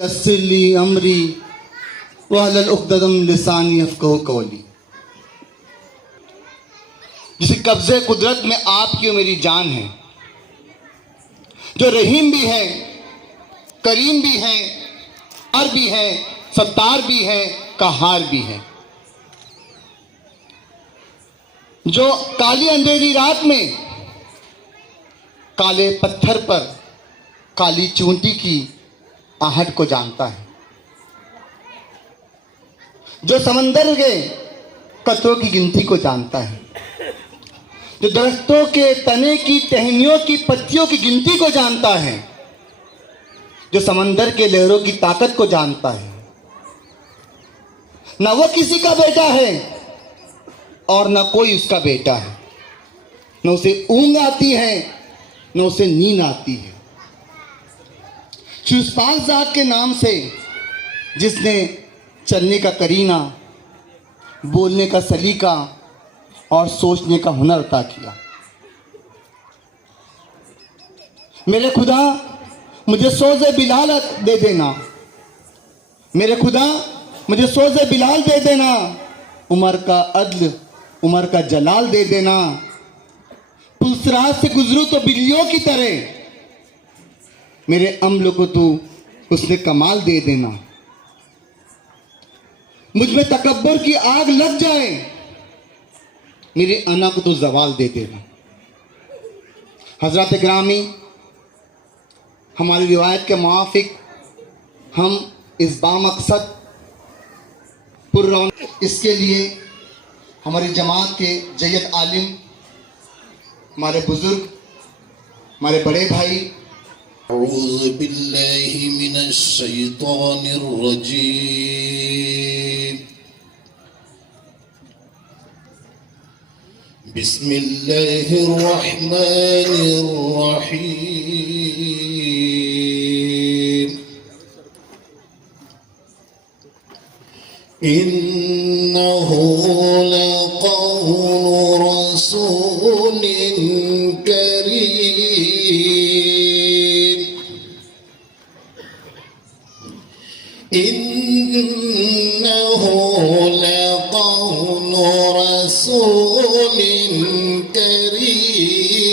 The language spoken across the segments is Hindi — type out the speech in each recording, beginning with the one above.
यस्सिरली अमरी वहलुल उक़दतम लिसानी यफ़क़हू क़ौली। जिसे कब्ज़े कुदरत में आपकी और मेरी जान है, जो रहीम भी है, करीम भी है, आर भी है, सत्तार भी है, कहार भी है, जो काली अंधेरी रात में काले पत्थर पर काली चूंटी की आहट को जानता है, जो समंदर के कतरों की गिनती को जानता है, जो दरख्तों के तने की टहनियों की पत्तियों की गिनती को जानता है, जो समंदर के लहरों की ताकत को जानता है। ना वो किसी का बेटा है और ना कोई उसका बेटा है, न उसे ऊंघ आती है न उसे नींद आती है। शुस्पाक ज़ात के नाम से जिसने चलने का करीना, बोलने का सलीका और सोचने का हुनर अता किया। मेरे खुदा मुझे सोज़े बिलाल दे देना, मेरे खुदा मुझे सोज़े बिलाल दे देना, उमर का अदल उमर का जलाल दे देना। पुलसरात से गुजरूं तो बिल्लियों की तरह, मेरे अम्ल को तू उसने कमाल दे देना। मुझ में तकब्बुर की आग लग जाए, मेरे अना को तो जवाल दे देना। हजरत ग्रामी, हमारी रिवायत के मुआफिक हम इस बामकसद पुररौन, इसके लिए हमारी जमात के जय्यद आलिम, हमारे बुजुर्ग, हमारे बड़े भाई, अऊज़ु बिल्लाहि मिनश शैतानिर रजीम। बिस्मिल्लाहिर रहमानिर रहीम। इन्नहु लक़ौलु रसूलिन करीम। इन्नहु लक़ौलु रसूलिन करीम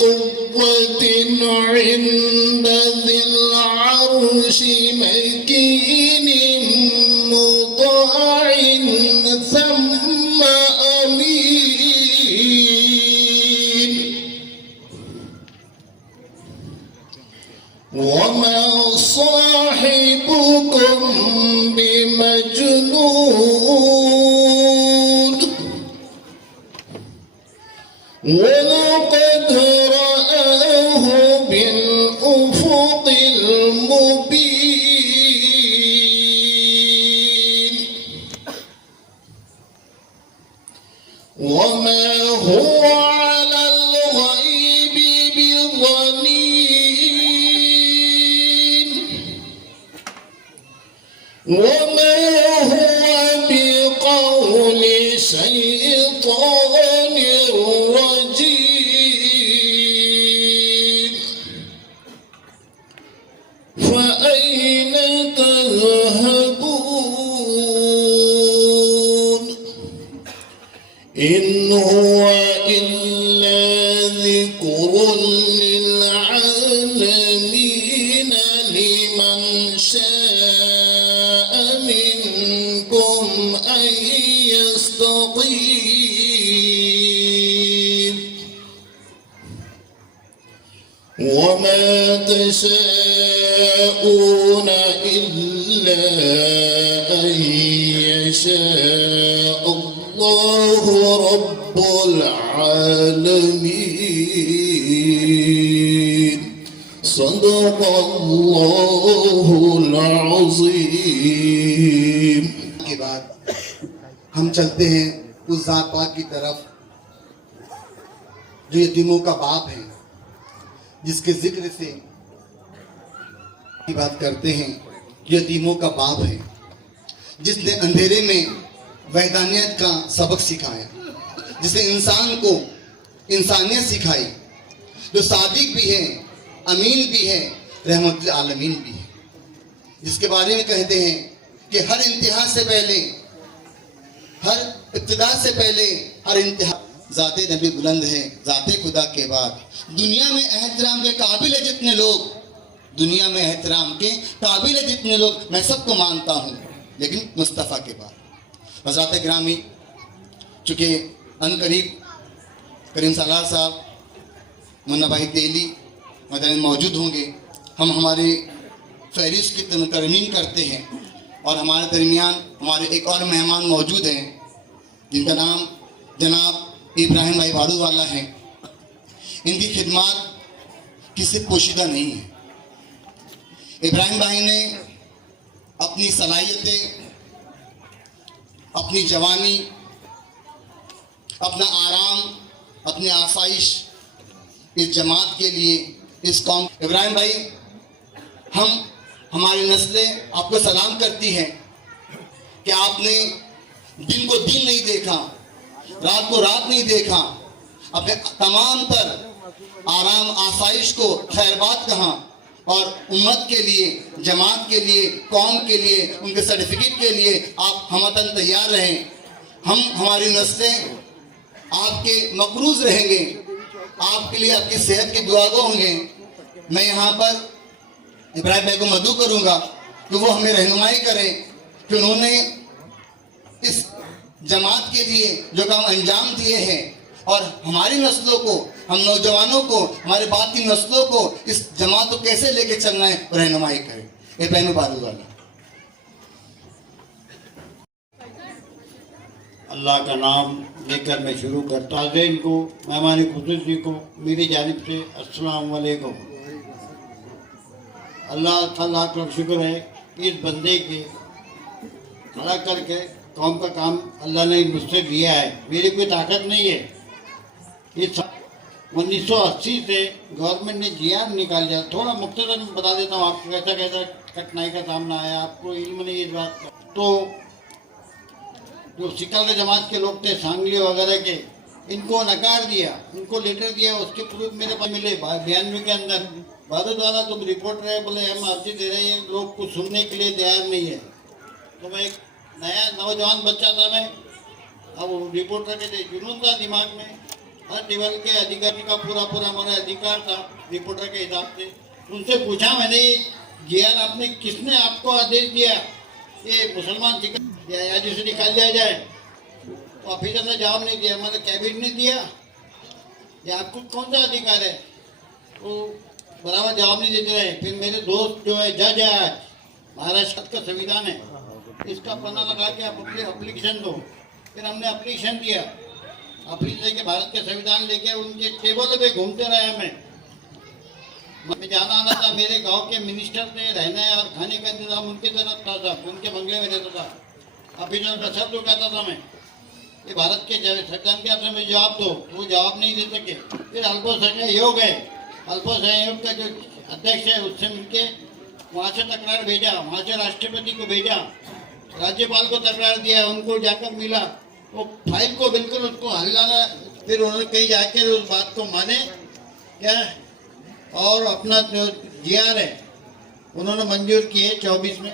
क़ुव्वतिन इन्द ज़िल अर्शि मकीन मुताअन थम्म अमीन। वमा साहिबुकुम बिमजनून वलक़द रआहु बिलउफ़ुक़िल मुबीन। वमा हुवा अलल ग़ैबि बिज़नीन वमा हुवा बिक़ौलि शैतानिर रजीम। फ़अैन तज़हबून। इन हुवा इल्ला ज़िक्रुन लिलआलमीन लिमन शाअ मिनकुम अन यस्तक़ीम। वमा तशाऊन इल्ला अन यशाअ अल्लाहु रब्बुल आलमीन। सदक़ल्लाहुल अज़ीम। के बाद हम चलते हैं उस ज़ात पाक की तरफ जो यतीमों का बाप है, जिसके जिक्र से की बात करते हैं। यतीमों का बाप है जिसने अंधेरे में वैदानियत का सबक सिखाया, जिसने इंसान को इंसानियत सिखाई, जो सादिक भी है, अमीन भी है, रहमतुल आलमीन भी है, जिसके बारे में कहते हैं कि हर इंतहा से पहले, हर इब्तिदा से पहले हर इंतहा ज़ाते नबी बुलंद है, ज़ाते खुदा के बाद। दुनिया में एहतराम के काबिल है जितने लोग, दुनिया में एहतराम के काबिल है जितने लोग, मैं सबको मानता हूँ, लेकिन मुस्तफ़ा के बाद। हज़रात ग्रामी, चूँकि अनकरीब करीम सालार साहब, मुन्ना भाई तेली मदन मौजूद होंगे, हम हमारे फहरिस्त की तरमीम करते हैं और हमारे दरमियान हमारे एक और मेहमान मौजूद हैं जिनका नाम जनाब इब्राहिम भाई बारूद वाला है। इनकी खिदमत किसी पोशीदा नहीं है। इब्राहिम भाई ने अपनी सलाहियतें, अपनी जवानी, अपना आराम, अपनी आसाइश इस जमात के लिए, इस कौम। इब्राहिम भाई, हम हमारी नस्लें आपको सलाम करती हैं कि आपने दिन को दिन नहीं देखा, रात को रात नहीं देखा, अपने तमाम पर आराम आसाइश को खैरबात कहा और उम्मत के लिए, जमात के लिए, कौम के लिए, उनके सर्टिफिकेट के लिए आप हमतन तैयार रहें। हम हमारी नस्लें आपके मकरूज रहेंगे, आपके लिए आपकी सेहत की दुआगो होंगे। मैं यहाँ पर इब्राहिम भाई को मदू करूँगा कि वो हमें रहनुमाई करें कि उन्होंने इस जमात के लिए जो काम अंजाम दिए हैं और हमारी नस्लों को, हम नौजवानों को, हमारे बाद की नस्लों को इस जमात को कैसे लेके चलना है, रहनुमाई करें। इब्राहिम बारूद वाला। अल्लाह का नाम लेकर मैं शुरू करता हूँ। इनको मेहमान खुसूसी को मेरी जानिब से अस्सलाम वालेकुम। अल्लाह का लाख लाख शुक्र है कि इस बंदे के खड़ा करके कौम का काम अल्लाह ने मुझसे दिया है। मेरी कोई ताकत नहीं है। इस 1980 से गवर्नमेंट ने GR निकाल दिया। थोड़ा मुख्तसर बता देता हूँ आपको कैसा कैसा कठिनाई का सामना आया, आपको इल्म नहीं इस बात का। तो जो सिकल के जमात के लोग थे, सांगली वगैरह के, इनको नकार दिया, उनको लेटर दिया, उसके प्रूफ मेरे पास मिले 92 के अंदर। बारूद वाला तुम रिपोर्टर है, बोले हम अर्जी दे रहे हैं, लोग कुछ सुनने के लिए तैयार नहीं है। तो मैं एक नया नौजवान बच्चा था, मैं अब रिपोर्टर के जुनून था दिमाग में, हर लेवल के अधिकारी का पूरा मेरा अधिकार था रिपोर्टर के हिसाब से। उनसे पूछा मैंने, GR आपने किसने आपको आदेश दिया ये मुसलमान या जिसे निकाल दिया जाए? तो ऑफिसर ने जवाब नहीं दिया। हमारे कैबिनेट ने दिया या आपको कौन सा अधिकार है? तो बराबर जवाब नहीं देते रहे। फिर मेरे दोस्त जो है जज है, आज महाराष्ट्र का संविधान है, इसका पन्ना लगा के आप अप्लीकेशन दो। फिर हमने अप्लीकेशन दिया, अप्लीकेशन लेके भारत के संविधान लेके उनके टेबल पे घूमते रहे। मैं जाना आना था, मेरे गांव के मिनिस्टर थे, रहने और खाने का इंतजाम उनके तरफ था, सब उनके बंगले में रहता था। ऑफिसर का सब जो कहता था मैं कि भारत के संविधान के आपने मुझे जवाब दो, वो जवाब नहीं दे सके। फिर अल्पसंख्यक है, अल्पसंख्यक का जो अध्यक्ष है उससे मिलके वहाँ से तकरार भेजा, वहाँ से राष्ट्रपति को भेजा, राज्यपाल को तकरार दिया, उनको जाकर मिला, वो फाइल को बिल्कुल उसको हल्लाना। फिर उन्होंने कहीं जाकर उस बात को माने क्या, और अपना जो GR है उन्होंने मंजूर किए 24 में,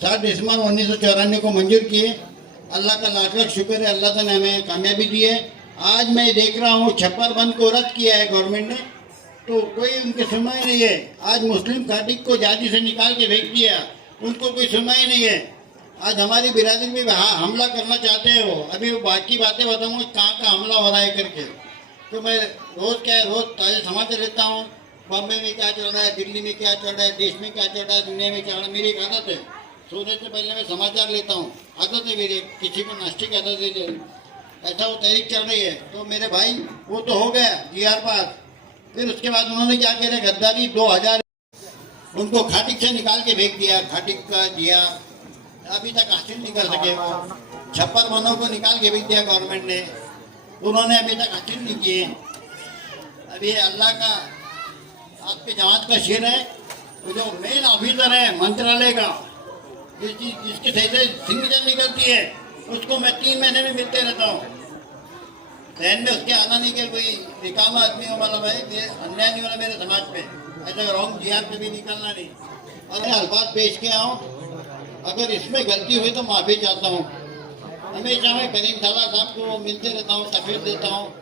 7 दिसंबर 1994 को मंजूर किए। अल्लाह का लाख लाख शुक्र है, अल्लाह ने हमें कामयाबी दी है। आज मैं देख रहा हूँ छप्पर बंद को रद्द किया है गवर्नमेंट ने, तो कोई उनकी सुनवाई नहीं है। आज मुस्लिम खाटिक को जाति से निकाल के भेज दिया, उनको कोई सुनवाई नहीं है। आज हमारी बिरादरी में हमला करना चाहते हैं वो। अभी वो बाकी बातें बताऊँगा कहाँ का हमला हो रहा है करके। तो मैं रोज़ क्या है, रोज़ ताज़े समाचार लेता हूँ, बॉम्बे में क्या चल रहा है, दिल्ली में क्या चल रहा है, देश में क्या चल रहा है, दुनिया में क्या चल रहा है। मेरी एक आदत है, सोने से पहले मैं समाचार लेता हूँ, आदत है मेरी। किसी को नाश्ते की आदत है, ऐसा वो तहरीक चल रही है। तो मेरे भाई वो तो हो गया GR पास। फिर उसके बाद उन्होंने क्या कह रहे, गद्दारी 2000 उनको खाटिक से निकाल के भेज दिया। खाटिक का GR अभी तक हासिल नहीं कर सके वो। छप्पर बनों को निकाल के भेज दिया गवर्नमेंट ने, उन्होंने अभी तक हासिल नहीं किए। अभी अल्लाह का आपके जमात का शेर है, वो जो मेन ऑफिसर है मंत्रालय का, जिसकी सही से सिग्नेचर निकलती है, उसको मैं 3 महीने में मिलते रहता हूँ। ध्यान में उसके आना नहीं कि कोई निकामा आदमी हो, मतलब है कि अन्याय नहीं होना मेरे समाज पे, ऐसा रॉन्ग जिहाद पे भी निकलना नहीं। और मैं अल्फाज पेश किया हूँ, अगर इसमें गलती हुई तो माफ़ी चाहता हूँ। हमेशा मैं करीम साला साहब को मिलते रहता हूँ, तकलीफ देता हूँ,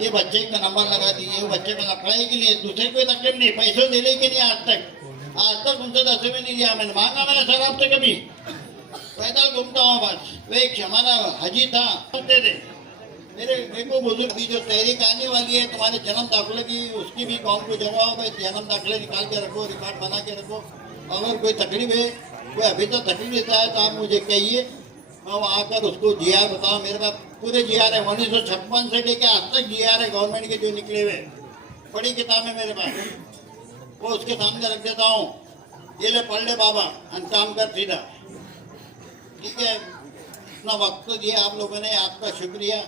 ये बच्चे का नंबर लगा दीजिए, वो बच्चे का लफड़ाई के लिए, दूसरे कोई तकलीफ नहीं, पैसे देने के लिए आज तक उनसे 10 रुपये नहीं लिया मैंने, मांगा मैंने सर आपसे कभी, पैदल घूमता हूँ बस। वो एक हमारा हाजी था, बोलते थे मेरे को बुजुर्ग की जो तहरीक आने वाली है तुम्हारे जन्म दाखिले की, उसकी भी कौन को जवाब है, जन्म दाखिले निकाल के रखो, रिकॉर्ड बना के रखो। अगर कोई तकलीफ है, कोई अभी तक तकलीफ लेता है तो आप मुझे कहिए, मैं आकर उसको जीआर बताऊँ। मेरे पास पूरे जीआर है, 1956 से लेके आज तक जीआर है गवर्नमेंट के जो निकले हुए, बड़ी किताब है मेरे पास, वो उसके सामने रख देता हूँ, ये ले पढ़ ले बाबा, काम कर सीधा। ठीक है, इतना वक्त दिया आप लोगों ने, आपका शुक्रिया।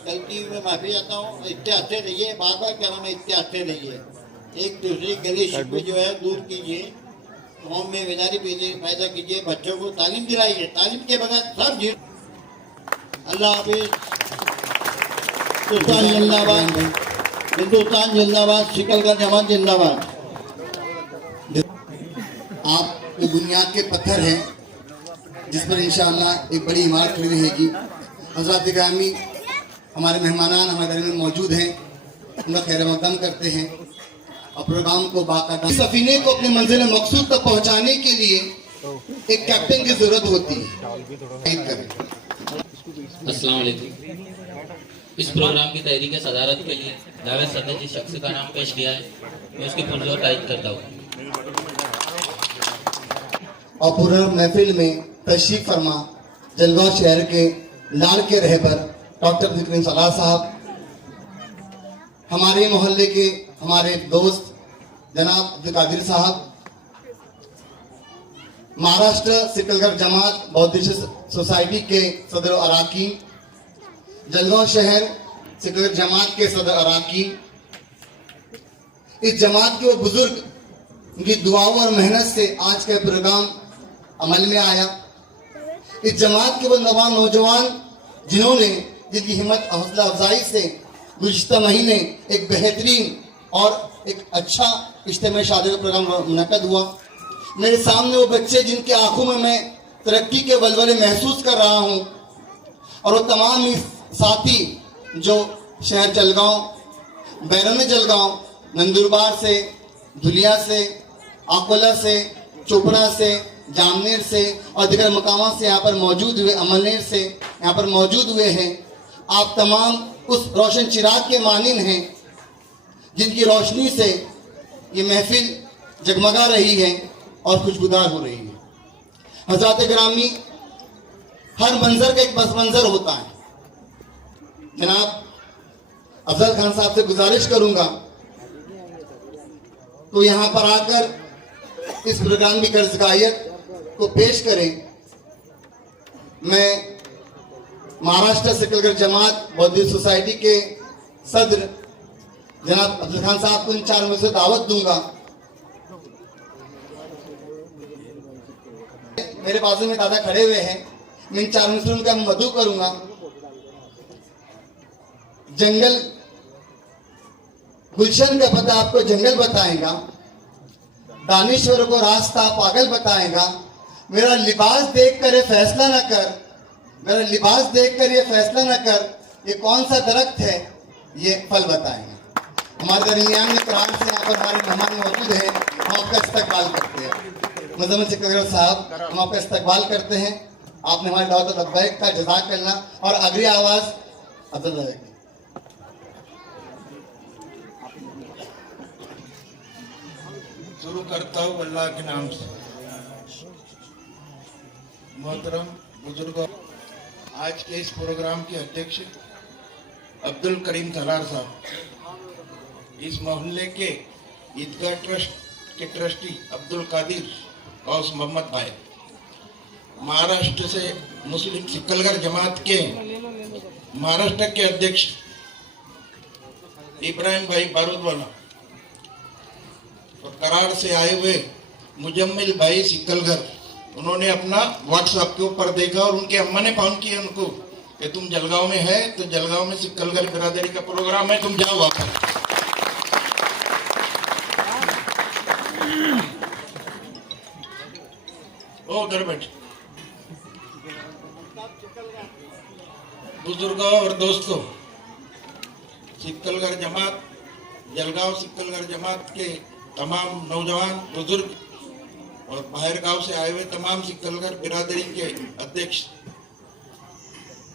गलती में माफी चाहता हूँ, इतने अच्छे रहिए, बार बार कह रहा हूँ, इतने अच्छे रहिए, एक दूसरी गली शिकवे जो है दूर कीजिए, कौम में बेदारी पैदा कीजिए, बच्चों को तालीम दिलाइए, तालीम के बगैर सब जी। अल्लाह हाफिज। हिंदुस्तान जिंदाबाद, हिंदुस्तान जिंदाबाद, शिकलगढ़ जमात जिंदाबाद। आप वो बुनियाद के पत्थर हैं जिस पर इंशाअल्लाह एक बड़ी इमारत खड़ी रहेगी। हज़रात गिरामी, हमारे मेहमान हमारे घर में मौजूद हैं, उनका खैर मकदम करते हैं और प्रोग्राम को बाकायदा सफीने को अपने मंजिल मकसूद तक पहुंचाने के लिए एक कैप्टन की जरूरत होती है। अस्सलाम वालेकुम। इस प्रोग्राम की तहरीक सदारत के लिए जावेद सदर जिस शख्स का नाम पेश किया है, मैं उसकी पुरजोर तारीफ करता हूँ। और पूरा महफिल में तशरीफ फरमा जलगांव शहर के लाड़ के रहबर डॉक्टर करीम सलाह साहब, हमारे मोहल्ले के हमारे दोस्त जनाब अब्दुल कादिर साहब, महाराष्ट्र सिकलगढ़ जमात बौद्धिस्ट सोसाइटी के सदर अराकीन, जलगांव शहर सिकलगढ़ जमात के सदर अराकीन, इस जमात के वो बुजुर्ग, उनकी दुआओं और मेहनत से आज का प्रोग्राम अमल में आया। इस जमात के वो नौजवान जिन्होंने, जिनकी हिम्मत हौसला अफजाई से गुज़िश्ता महीने एक बेहतरीन और एक अच्छा इज्तिमाई शादी का प्रोग्राम मुनक़द हुआ। मेरे सामने वो बच्चे जिनकी आंखों में मैं तरक्की के वलवले महसूस कर रहा हूँ, और वो तमाम ही साथी जो शहर जलगांव, बैरन जलगांव, नंदुरबार से, धुलिया से, आकोला से, चोपड़ा से, जामनेर से और दीगर मकामात से यहाँ पर मौजूद हुए, अमलनेर से यहाँ पर मौजूद हुए हैं। आप तमाम उस रोशन चिराग के मानिन हैं जिनकी रोशनी से ये महफिल जगमगा रही है और खुशबूदार हो रही है। हज़रात गिरामी, हर मंजर का एक बस मंजर होता है। जनाब अफजल खान साहब से गुजारिश करूंगा तो यहाँ पर आकर इस प्रोग्राम की कर्जगाहियत को पेश करें। मैं महाराष्ट्र सिकलगढ़ जमात बौद्धिस्ट सोसाइटी के सदर जनाब अब्दुल खान साहब को इन 4 में से दावत दूंगा। मेरे बाजू में दादा खड़े हुए हैं, मैं इन 4 में से उनका मदू करूंगा। जंगल गुलशन का पता आपको जंगल बताएगा, दानिश्वर को रास्ता पागल बताएगा। मेरा लिबास देखकर ये फैसला न कर, मेरा लिबास देखकर ये फैसला न कर, ये कौन सा दरख्त है, ये फल बताएंगे। हमारे दरमियान में कुरान से यहाँ पर हमारे मेहमान मौजूद हैं, हम आपका इस्तकबाल करते हैं। मुज़म्मिल सिकलगढ़ साहब, हम आपका इस्तकबाल करते हैं। आपने हमारे दावत लब्बैक का जज़ाक करना। और अगली आवाज़ अब्दुल की। शुरू करता हूँ अल्लाह के नाम से। मोहतरम बुजुर्गों, आज के इस प्रोग्राम के अध्यक्ष अब्दुल करीम सलार साहब, इस मोहल्ले के ईदगाह ट्रस्ट के ट्रस्टी अब्दुल कादिर गौस मोहम्मद भाई, महाराष्ट्र से मुस्लिम सिकलगढ़ जमात के महाराष्ट्र के अध्यक्ष इब्राहिम भाई बारूदवाला, और करार से आए हुए मुजम्मिल भाई सिकलगढ़, उन्होंने अपना व्हाट्सएप के ऊपर देखा और उनके अम्मा ने फोन किया उनको कि तुम जलगांव में है तो जलगांव में सिक्कलगढ़ बिरादरी का प्रोग्राम है, तुम जाओ वापस। ओ उधर बैठ। बुजुर्गों और दोस्तों, सिक्कलगढ़ जमात, जलगांव सिक्कलगढ़ जमात के तमाम नौजवान बुजुर्ग और बाहर गांव से आए हुए तमाम सिक्कलगढ़ बिरादरी के अध्यक्ष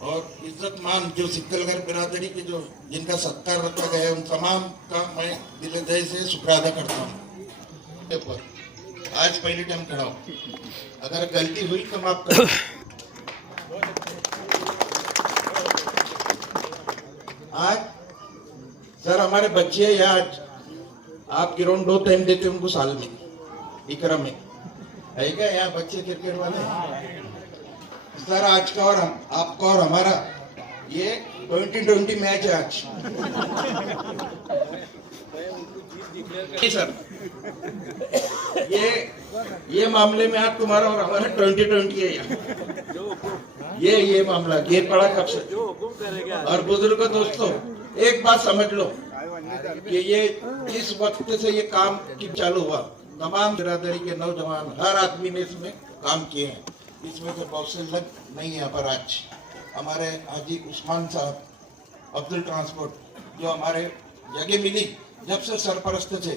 और इज्जतमान जो सिक्कलगढ़ बिरादरी के जो जिनका सत्कार रखा गया है, उन तमाम का मैं दिल दय से शुक्र अदा करता हूँ। आज पहले टाइम खड़ा हूँ, अगर गलती हुई तो माफ करो। आज सर हमारे बच्चे या आज आप ग्राउंड 2 टाइम देते उनको साल में इकरा में है क्या? यहाँ बच्चे क्रिकेट वाले सर आज का और हम आपका और हमारा ये 20-20 मैच है आज। सर ये मामले में आज तुम्हारा और हमारा 20-20 है। ये मामला ये पड़ा कब से। और बुजुर्गों दोस्तों, एक बात समझ लो कि ये इस वक्त से ये काम की चालू हुआ, तमाम बिरादरी के नौजवान हर आदमी ने इसमें काम किए हैं। इसमें से बहुत से लग नहीं है पर आज हमारे हाजी उस्मान साहब अब्दुल ट्रांसपोर्ट जो हमारे जगह मिली जब से सरपरस्त थे,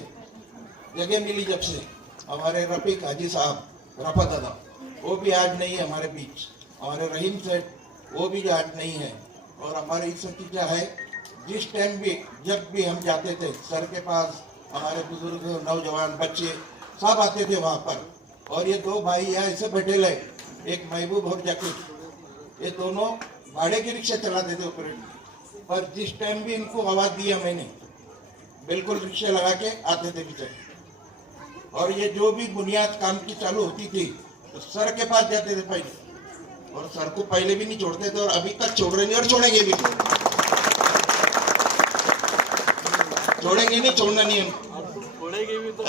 जगह मिली जब से हमारे रफीक हाजी साहब रफा दादा वो भी आज नहीं है हमारे बीच, हमारे रहीम सेठ वो भी आज नहीं है। और हमारी सतीजा है, जिस टाइम भी जब भी हम जाते थे सर के पास हमारे बुजुर्ग नौजवान बच्चे सब आते थे वहाँ पर। और ये 2 भाई यहाँ ऐसे बैठे रहे, एक महबूब और जाकिर, ये दोनों भाड़े की रिक्शा चलाते थे ऑपरेटर। पर जिस टाइम भी इनको आवाज दिया मैंने, बिल्कुल रिक्शा लगा के आते थे पीछे। और ये जो भी बुनियाद काम की चालू होती थी तो सर के पास जाते थे पहले, और सर को पहले भी नहीं छोड़ते थे और अभी तक छोड़ रहे नहीं और छोड़ेंगे भी। छोड़ेंगे नहीं, छोड़ना नहीं हम छोड़ेंगे भी तो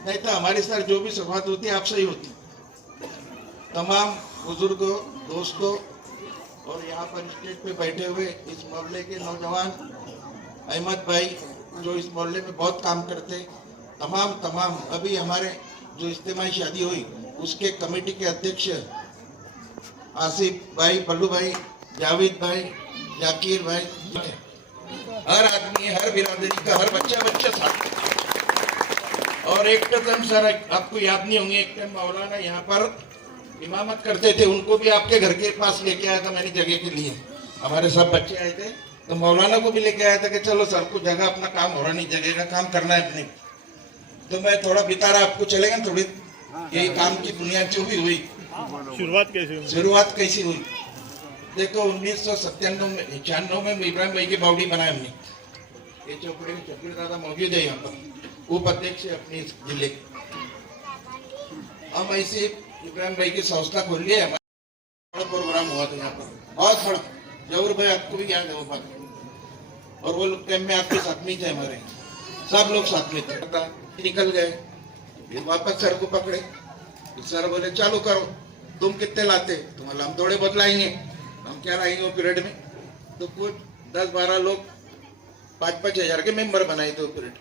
नहीं तो हमारी सर जो भी शुरुआत होती है आपसे ही होती। तमाम बुजुर्गों दोस्तों और यहाँ पर स्टेज पे बैठे हुए इस मोहल्ले के नौजवान अहमद भाई जो इस मोहल्ले में बहुत काम करते, तमाम अभी हमारे जो इज्तिमाई शादी हुई उसके कमेटी के अध्यक्ष आसिफ भाई, बल्लू भाई, जावेद भाई, जाकिर भाई, हर आदमी हर बिरादरी का हर बच्चा साथ। और एक टाइम सर आपको याद नहीं होंगे, एक टाइम मौलाना यहाँ पर इमामत करते थे, उनको भी आपके घर के पास लेके आया था मैंने जगह के लिए। हमारे सब बच्चे आए थे तो मौलाना को भी लेके आया था कि चलो सर को जगह अपना काम हो रहा नहीं, जगह का काम करना है अपने। तो मैं थोड़ा बिता रहा, आपको चलेगा थोड़ी यही काम की बुनियाद जो भी हुई, शुरुआत कैसी हुई। देखो 1997 में इब्राहिम भाई की बावड़ी बनाए हमने, ये चौपड़े में चौपड़ी दादा मौजूद है यहाँ पर, उपाध्यक्ष है अपने इस जिले के। हम ऐसे इब्राहिम भाई की संस्था खोल लिया, बड़ा प्रोग्राम हुआ था यहाँ पर, बहुत बड़ा। जरूर भाई आपको भी याद है वो बात। और वो लोग टाइम में आपके साथ में थे, हमारे सब लोग साथ में थे। निकल गए, फिर वापस सर को पकड़े, सर बोले चालू करो, तुम कितने लाते? तो मतलब हम थोड़े बहुत लाएंगे। हम क्या लाएंगे वो पीरियड में? तो कुछ 10-12 लोग 5-5 हजार के मेंबर बनाए थे वो पीरियड,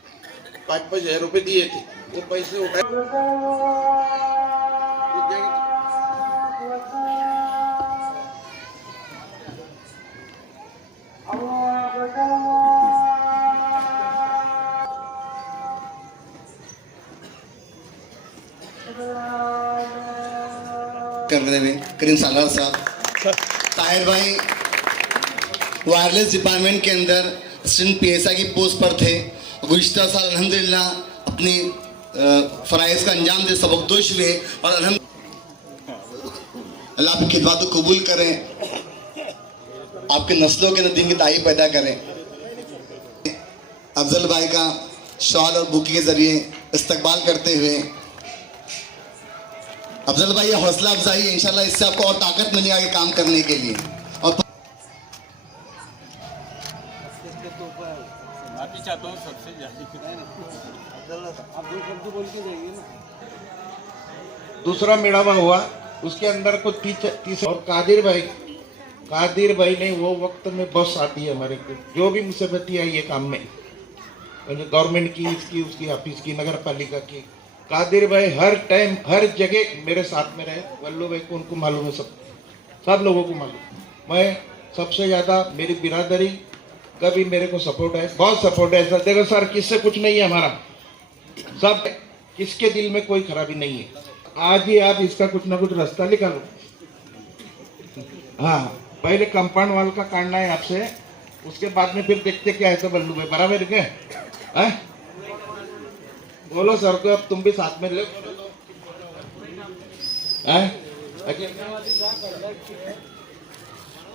5-5 हजार रुपए दिए थे, वो पैसे उठाए। करने में करीम सालार साहब, ताहिर भाई वायरलेस डिपार्टमेंट के अंदर असिस्टेंट PSI की पोस्ट पर थे। गुज़िश्ता साल अल्हम्दुलिल्लाह अपनी फ़राइज़ का अंजाम दे सबकदोश हुए और अल्लाह आपकी खिदमत को कबूल करें, आपके नस्लों के अंदर दीन की ताई पैदा करें। अफजल भाई का शॉल और बुकी के ज़रिए इस्तकबाल करते हुए अफजल भाई ये हौसला अफजाई है, इंशाल्लाह इससे आपको और ताकत मिलेगी आगे काम करने के लिए। और दूसरा मेड़ावा हुआ उसके अंदर को तीस और कादिर भाई ने वो वक्त में बस आती है हमारे को, जो भी मुसीबती आई है काम में, गवर्नमेंट की, इसकी उसकी ऑफिस की, नगर पालिका की, कादिर भाई हर टाइम हर जगह मेरे साथ में रहे। वल्लू भाई को उनको मालूम है, सब लोगों को मालूम। मैं सबसे ज़्यादा मेरी बिरादरी का भी मेरे को सपोर्ट है, बहुत सपोर्ट है सर। देखो सर, किससे कुछ नहीं है हमारा, सब किसके दिल में कोई खराबी नहीं है। आज ही आप इसका कुछ ना कुछ रास्ता निकालो। हाँ, पहले कंपाउंड वॉल का काटना है आपसे, उसके बाद में फिर देखते क्या है। तो बल्लू भाई बराबर है, बोलो सर को, अब तुम भी साथ में ले।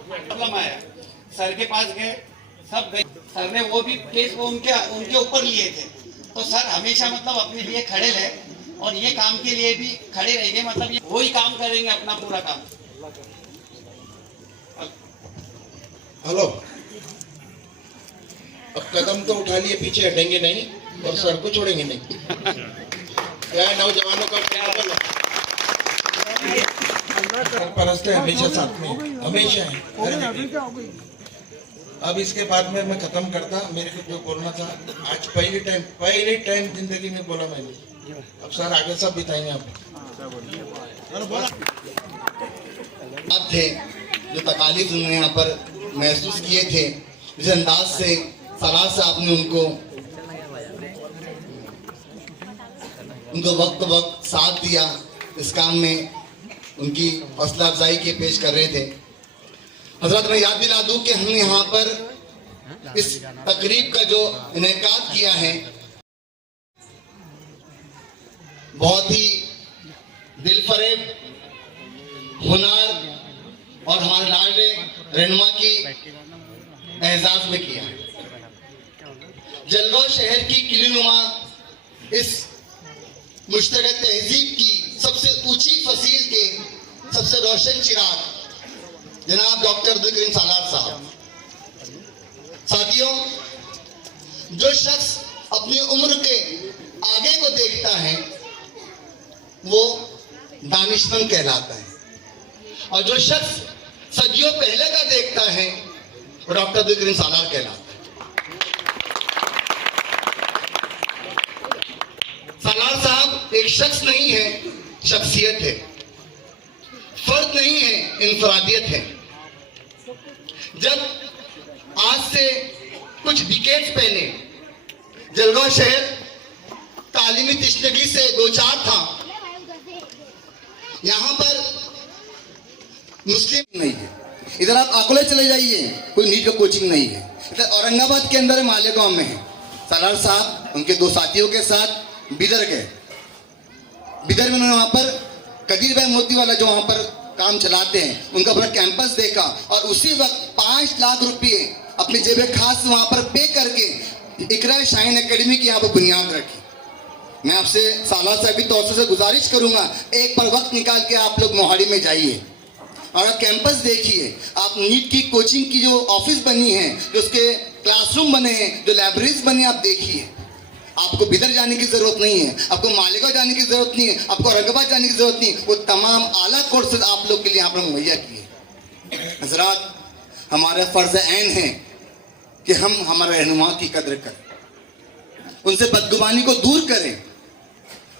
प्रॉब्लम आया, सर के पास गए, सब गए, सर ने वो भी केस वो उनके ऊपर लिए थे। तो सर हमेशा मतलब अपने लिए खड़े रहे और ये काम के लिए भी खड़े रहेंगे, मतलब ये वही काम करेंगे अपना पूरा काम। हेलो, अब कदम तो उठा लिए, पीछे हटेंगे नहीं और सर को छोड़ेंगे नहीं। क्या है, नौजवानों का सरपरस्त है हमेशा साथ में, हमेशा है। अब इसके बाद में मैं खत्म करता, मेरे को जो बोलना था आज पहले टाइम जिंदगी में बोला मैंने। अब सर आगे सब बिताएंगे आप। थे जो तकालीफ उन्होंने यहाँ पर महसूस किए थे, जिस अंदाज से सलाह से आपने उनको वक्त साथ दिया इस काम में, उनकी हौसला अफजाई के पेश कर रहे थे। हजरत, मैं याद दिला दूं कि हमने यहाँ पर इस तकरीब का जो इनेकाद किया है, बहुत ही दिलफरेब, हुनर और हमारे लाडले रहनुमा की एहसास में किया। जलगांव शहर की किलीनुमा इस मुश्तरक तहजीब की सबसे ऊंची फसील के सबसे रोशन चिराग जनाब डॉक्टर अब्दुल करीम सालार साहब। साथियों, जो शख्स अपनी उम्र के आगे को देखता है वो दानिशमंद कहलाता है, और जो शख्स सदियों पहले का देखता है वो डॉक्टर अब्दुल करीम सालार कहलाता है। सालार साहब एक शख्स नहीं है, शख्सियत है, फर्द नहीं है, इंफरादियत है। जब आज से कुछ डिकेड्स पहले जलगांव शहर तालीमी तशनगी से दो चार था, यहाँ पर मुस्लिम नहीं है। इधर आप अकोले चले जाइए, कोई नीट का कोचिंग नहीं है। इधर औरंगाबाद के अंदर मालेगांव में है। सालार साहब उनके दो साथियों के साथ बिदर गए। बिदर में उन्होंने वहाँ पर कदीर भाई मोतीवाला जो वहाँ पर काम चलाते हैं, उनका पूरा कैंपस देखा और उसी वक्त 5 लाख रुपये अपनी जेबे खास वहाँ पर पे करके इकरा शाहीन एकेडमी की यहाँ पर बुनियाद रखी। मैं आपसे सालार साहब की तौर से गुजारिश करूँगा, एक बार वक्त निकाल के आप लोग मोहाली में जाइए और आप कैंपस देखिए। आप नीट की कोचिंग की जो ऑफिस बनी है, जो उसके क्लासरूम बने हैं, जो लाइब्रेरीज बनी, आप देखिए। आपको बिदर जाने की जरूरत नहीं है, आपको मालेगांव जाने की जरूरत नहीं है, आपको औरंगाबाद जाने की जरूरत नहीं है। वो तमाम आला कोर्सेज आप लोग के लिए यहाँ पर मुहैया किए। हजरात, हमारा फर्ज ऐन है कि हम हमारे रहनुमा की कदर करें, उनसे बदगुमानी को दूर करें,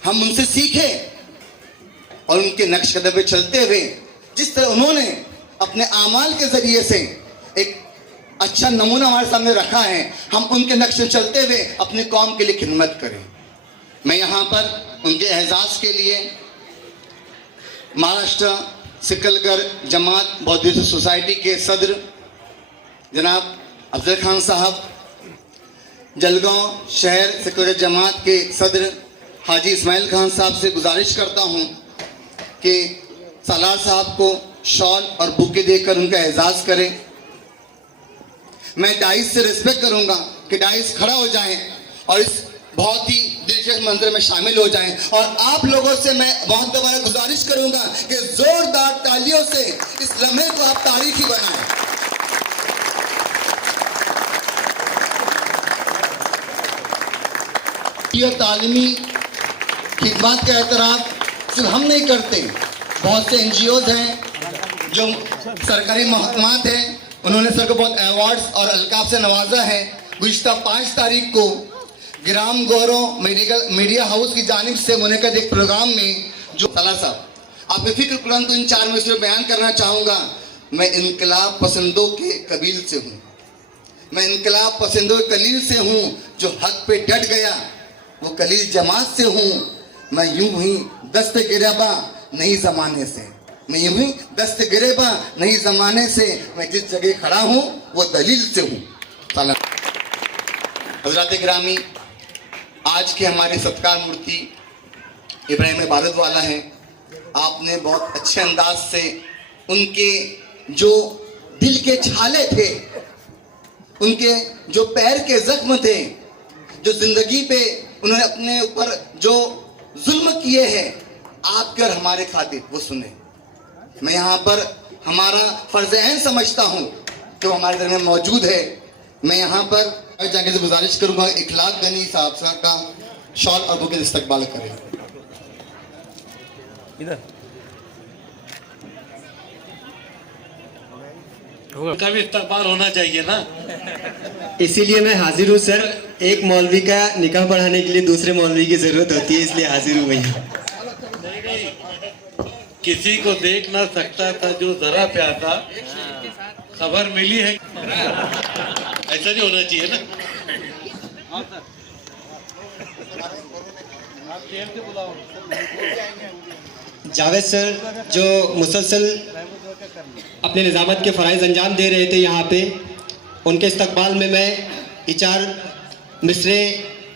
हम उनसे सीखें और उनके नक्श कदम पे चलते हुए जिस तरह उन्होंने अपने आमाल के जरिए से एक अच्छा नमूना हमारे सामने रखा है, हम उनके नक्श पे चलते हुए अपने कौम के लिए खिदमत करें। मैं यहाँ पर उनके एहसास के लिए महाराष्ट्र सिकलगर जमात बौद्धिस्ट सोसाइटी के सदर जनाब अफजल खान साहब, जलगांव शहर सिकलगर जमात के सदर हाजी इस्माइल खान साहब से गुजारिश करता हूँ कि सालार साहब को शॉल और बुके देकर उनका एहसास करें। मैं डाइस से रिस्पेक्ट करूंगा कि डाइस खड़ा हो जाएं और इस बहुत ही दिलचस्प मंजर में शामिल हो जाएं, और आप लोगों से मैं बहुत दोबारा गुजारिश करूंगा कि जोरदार तालियों से इस लम्हे को आप तारीखी बनाएं। ये तालीमी खिदमत का एतराफ़ सिर्फ हम नहीं करते, बहुत से NGOs हैं जो सरकारी महकमात हैं, उन्होंने सर को बहुत अवार्ड्स और अलकाब से नवाजा है। गुज़िश्ता 5 तारीख को ग्राम गौरव मेडिकल मीडिया हाउस की जानिब से मुनक़द एक प्रोग्राम में जो सलार साहब आप फिक्र कुरान तो इन 4 मिनट में बयान करना चाहूँगा। मैं इनकलाब पसंदों के कबील से हूँ, मैं इनकलाब पसंदों के कलील से हूँ, जो हक पे डट गया वो कलील जमात से हूँ। मैं यूं ही दस्त गिरेबा नहीं ज़माने से, मैं यूं ही दस्त गिरेबा नहीं ज़माने से, मैं जिस जगह खड़ा हूँ वो दलील से हूँ। हज़रात ग्रामी, आज के हमारे सत्कार मूर्ति इब्राहिम इबादत वाला हैं। आपने बहुत अच्छे अंदाज से उनके जो दिल के छाले थे, उनके जो पैर के जख्म थे, जो जिंदगी पे उन्होंने अपने ऊपर जो जुल्म किए हैं आपके और हमारे खातिर, वो सुने। मैं यहाँ पर हमारा फर्ज ऐन समझता हूँ कि वो हमारे दरमियान मौजूद है। मैं यहाँ पर जाके से गुजारिश करूँगा इखलाक गनी साहब का शॉल और बुके इस्तकबाल करें। उनका भी इस्तकबाल होना चाहिए ना। इसीलिए मैं हाजिर हूँ सर। एक मौलवी का निकाह पढ़ाने के लिए दूसरे मौलवी की जरूरत होती है, इसलिए हाजिर हूँ भैया। किसी को देख ना सकता था जो जरा प्यासा, खबर मिली है। ऐसा नहीं होना चाहिए ना। जावेद सर जो मुसलसल अपने निज़ामत के फ़राइज़ अंजाम दे रहे थे यहाँ पे, उनके इस्तकबाल में मैं ये 4 मिसरे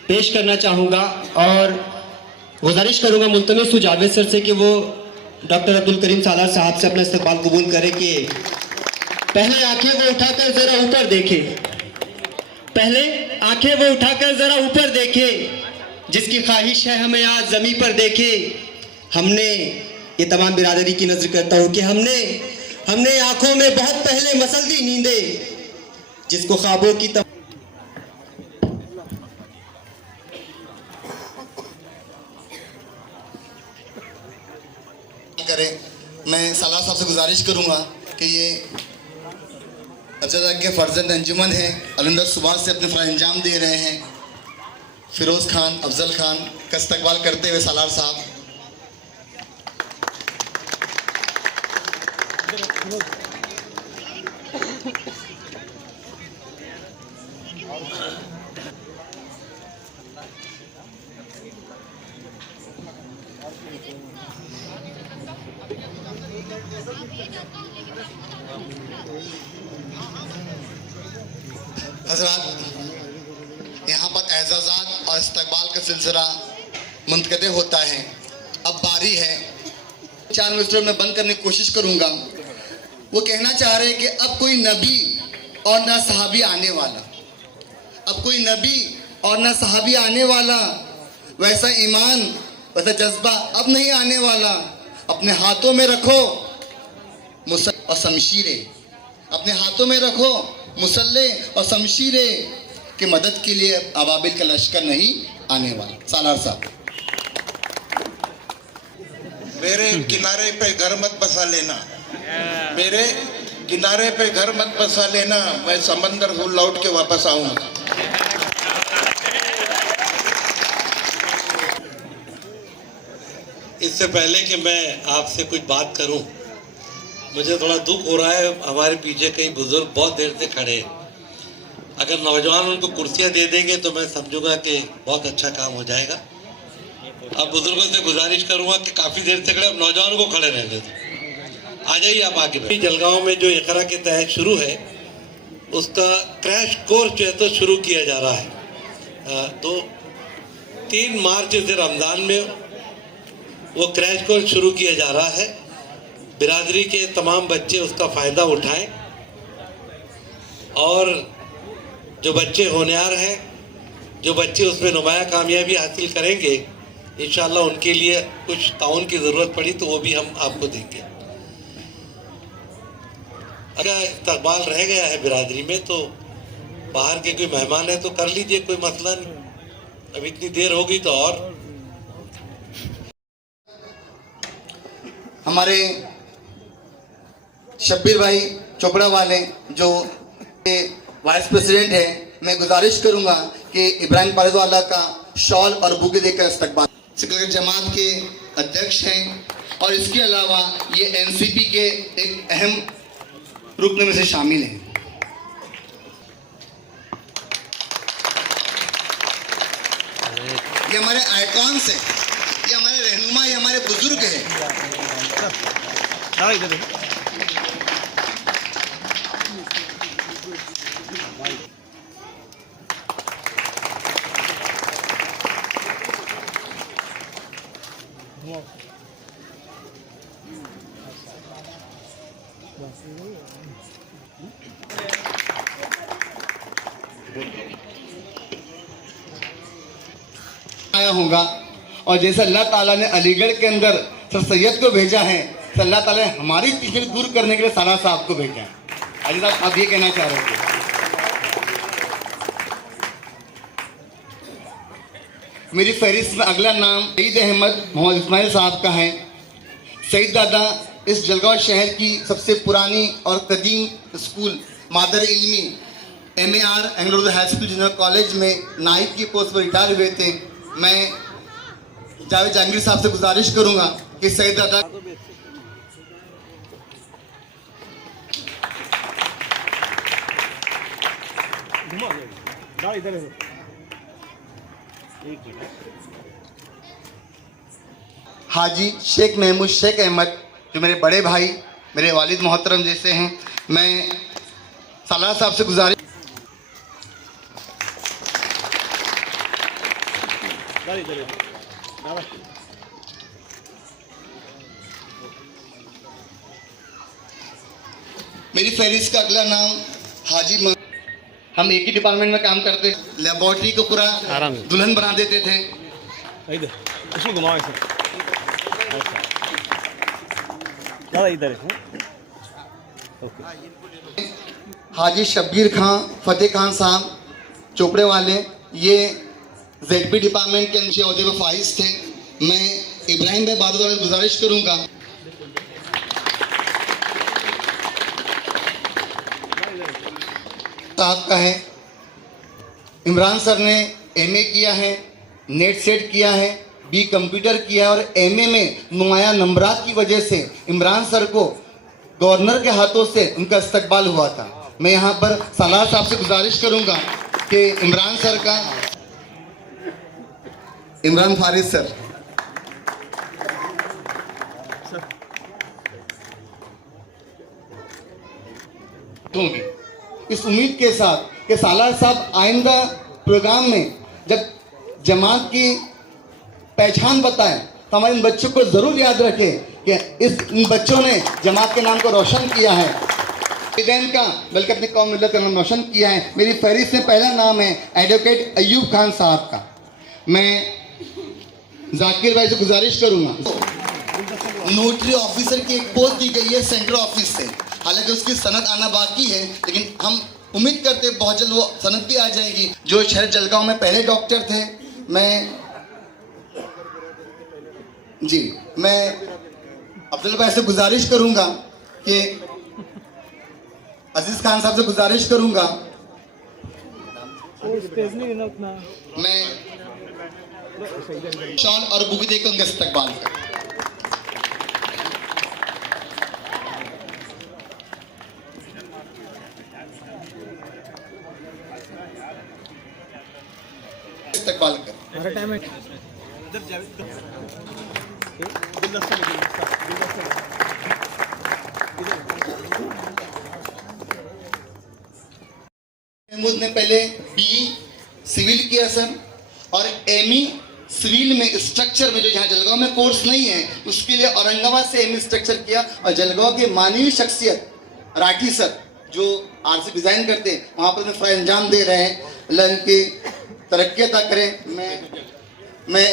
पेश करना चाहूँगा और गुजारिश करूँगा मुल्तमिस हूँ जावेद सर से कि वो डॉक्टर अब्दुल करीम सालार साहब से अपना इस्तकबाल कबूल करें कि पहले आंखें वो उठाकर ज़रा ऊपर देखे, पहले आंखें वो उठाकर ज़रा ऊपर देखे, जिसकी ख्वाहिश है हमें आज ज़मीं पर देखे। हमने, ये तमाम बिरादरी की नज़र करता हूँ कि हमने आंखों में बहुत पहले मसल दी नींदें, जिसको ख्वाबों की करें। मैं सालार साहब से गुजारिश करूँगा कि ये अजदा के फर्जंद अंजुमन है, अलंदर सुभाष से अपने फ़राइज़ अंजाम दे रहे हैं। फिरोज़ खान, अफजल खान का इस्तकबाल करते हुए सालार साहब। हज़रात, यहाँ पर एजाज़ात और इस्तकबाल का सिलसिला मुंतक़द होता है। अब बारी है 4 मिनट में बंद करने की कोशिश करूँगा। वो कहना चाह रहे हैं कि अब कोई नबी और ना सहाबी आने वाला, अब कोई नबी और ना सहाबी आने वाला, वैसा ईमान वैसा जज्बा अब नहीं आने वाला। अपने हाथों में रखो मुसल्ले और शमशीरें, अपने हाथों में रखो मुसल्ले और शमशीरें, की मदद के लिए अबाबिल का लश्कर नहीं आने वाला। सालार साहब। मेरे किनारे पे घर मत बसा लेना, मेरे किनारे पे घर मत बसा लेना, मैं समंदर से लौट के वापस आऊंगा। इससे पहले कि मैं आपसे कुछ बात करूं, मुझे थोड़ा दुख हो रहा है। हमारे पीछे कई बुजुर्ग बहुत देर से खड़े हैं। अगर नौजवान उनको कुर्सियां दे देंगे तो मैं समझूंगा कि बहुत अच्छा काम हो जाएगा। अब बुजुर्गों से गुजारिश करूंगा कि काफ़ी देर से खड़े, अब नौजवानों को खड़े रहने दो। आ जाइए आप आगे। जलगांव में जो इकरा के तहत शुरू है, उसका क्रैश कोर्स जो है तो शुरू किया जा रहा है। तो 3 मार्च से रमज़ान में वो क्रैश कोर्स शुरू किया जा रहा है। बिरादरी के तमाम बच्चे उसका फ़ायदा उठाएं और जो बच्चे होनहार हैं, जो बच्चे उसमें नुमाया कामयाबी हासिल करेंगे, इंशाअल्लाह उनके लिए कुछ ताउन की ज़रूरत पड़ी तो वो भी हम आपको देंगे। अगर इस्तकबाल रह गया है बिरादरी में तो बाहर के कोई मेहमान है तो कर लीजिए, कोई मसला नहीं। अब इतनी देर हो गई तो और हमारे शब्बीर भाई चोपड़ा वाले जो वाइस प्रेसिडेंट है, मैं गुजारिश करूंगा कि इब्राहिम पारदवाला का शॉल और बुके देकर इस्तकबाल। सिकलगढ़ जमात के अध्यक्ष हैं और इसके अलावा ये एनसीपी के एक अहम रुकन में से शामिल हैं। ये हमारे आइकॉन्स हैं, ये हमारे रहनुमा, ये हमारे बुजुर्ग हैं। आया होगा और जैसे अल्लाह ताला ने अलीगढ़ के अंदर सर सैयद को भेजा है, तो अल्लाह ताला ने हमारी तकलीफ दूर करने के लिए साला साहब को भेजा है। अली साहब, आप ये कहना चाह रहे थे? मेरी फहरिस्त में अगला नाम सईद अहमद मोहम्मद इस्माइल साहब का है। सईद दादा इस जलगांव शहर की सबसे पुरानी और कदीम स्कूल मादर इल्मी MAR Anglo high school junior college में नाइब की पोस्ट पर रिटायर हुए थे। मैं जावेद जहांगीर साहब से गुजारिश करूंगा कि सईद दादा हाजी शेख महमूद शेख अहमद जो मेरे बड़े भाई, मेरे वालिद मोहतरम जैसे हैं, मैं सालार साहब से गुजारिश मेरी फहरिस्त का अगला नाम हाजी हम एक ही डिपार्टमेंट में काम करते, लेबोरेटरी को पूरा दुल्हन बना देते थे। हाजी शब्बीर खान फतेह खान साहब चोपड़े वाले, ये ZP डिपार्टमेंट के नीचे अहदे पर फाइज थे। मैं इब्राहिम भाई बादल से गुजारिश करूंगा साहब का है। इमरान सर ने MA किया है, नेट सेट किया है, B कंप्यूटर किया है और MA में नुमाया नंबरात की वजह से इमरान सर को गवर्नर के हाथों से उनका इस्तकबाल हुआ था। मैं यहाँ पर सालार साहब से गुजारिश करूंगा कि इमरान सर का इमरान फारिस सर होंगे इस उम्मीद के साथ कि सालार साहब आइंदा प्रोग्राम में जब जमात की पहचान बताएं तो हमारे इन बच्चों को जरूर याद रखें कि इन बच्चों ने जमात के नाम को रोशन किया है, का बल्कि अपनी कौम मिल्लत का नाम रोशन किया है। मेरी फहरिस्त में पहला नाम है एडवोकेट अयूब खान साहब का। मैं जाकिर भाई से गुजारिश करूंगा, नोटरी ऑफिसर की एक पोस्ट दी गई है सेंट्रल ऑफिस से, हालांकि उसकी सनद आना बाकी है, लेकिन हम उम्मीद करते हैं बहुत जल्द वो सनद भी आ जाएगी। जो शहर जलगांव में पहले डॉक्टर थे, मैं अब्दुल भाई से गुजारिश करूंगा कि अजीज खान साहब से गुजारिश करूंगा, मैं शॉल और बुक देकर उनका इस्तकबाल करें। इस्तकबाल करें। महमूद ने पहले BE सिविल किया सर, और ME सिविल में स्ट्रक्चर में, जो यहाँ जलगांव में कोर्स नहीं है उसके लिए औरंगाबाद से ME स्ट्रक्चर किया, और जलगांव के मानवीय शख्सियत राठी सर जो RC डिज़ाइन करते हैं वहाँ पर फ़राज़ अंजाम दे रहे हैं। अल्लाह इनकी तरक्की अता करें। मैं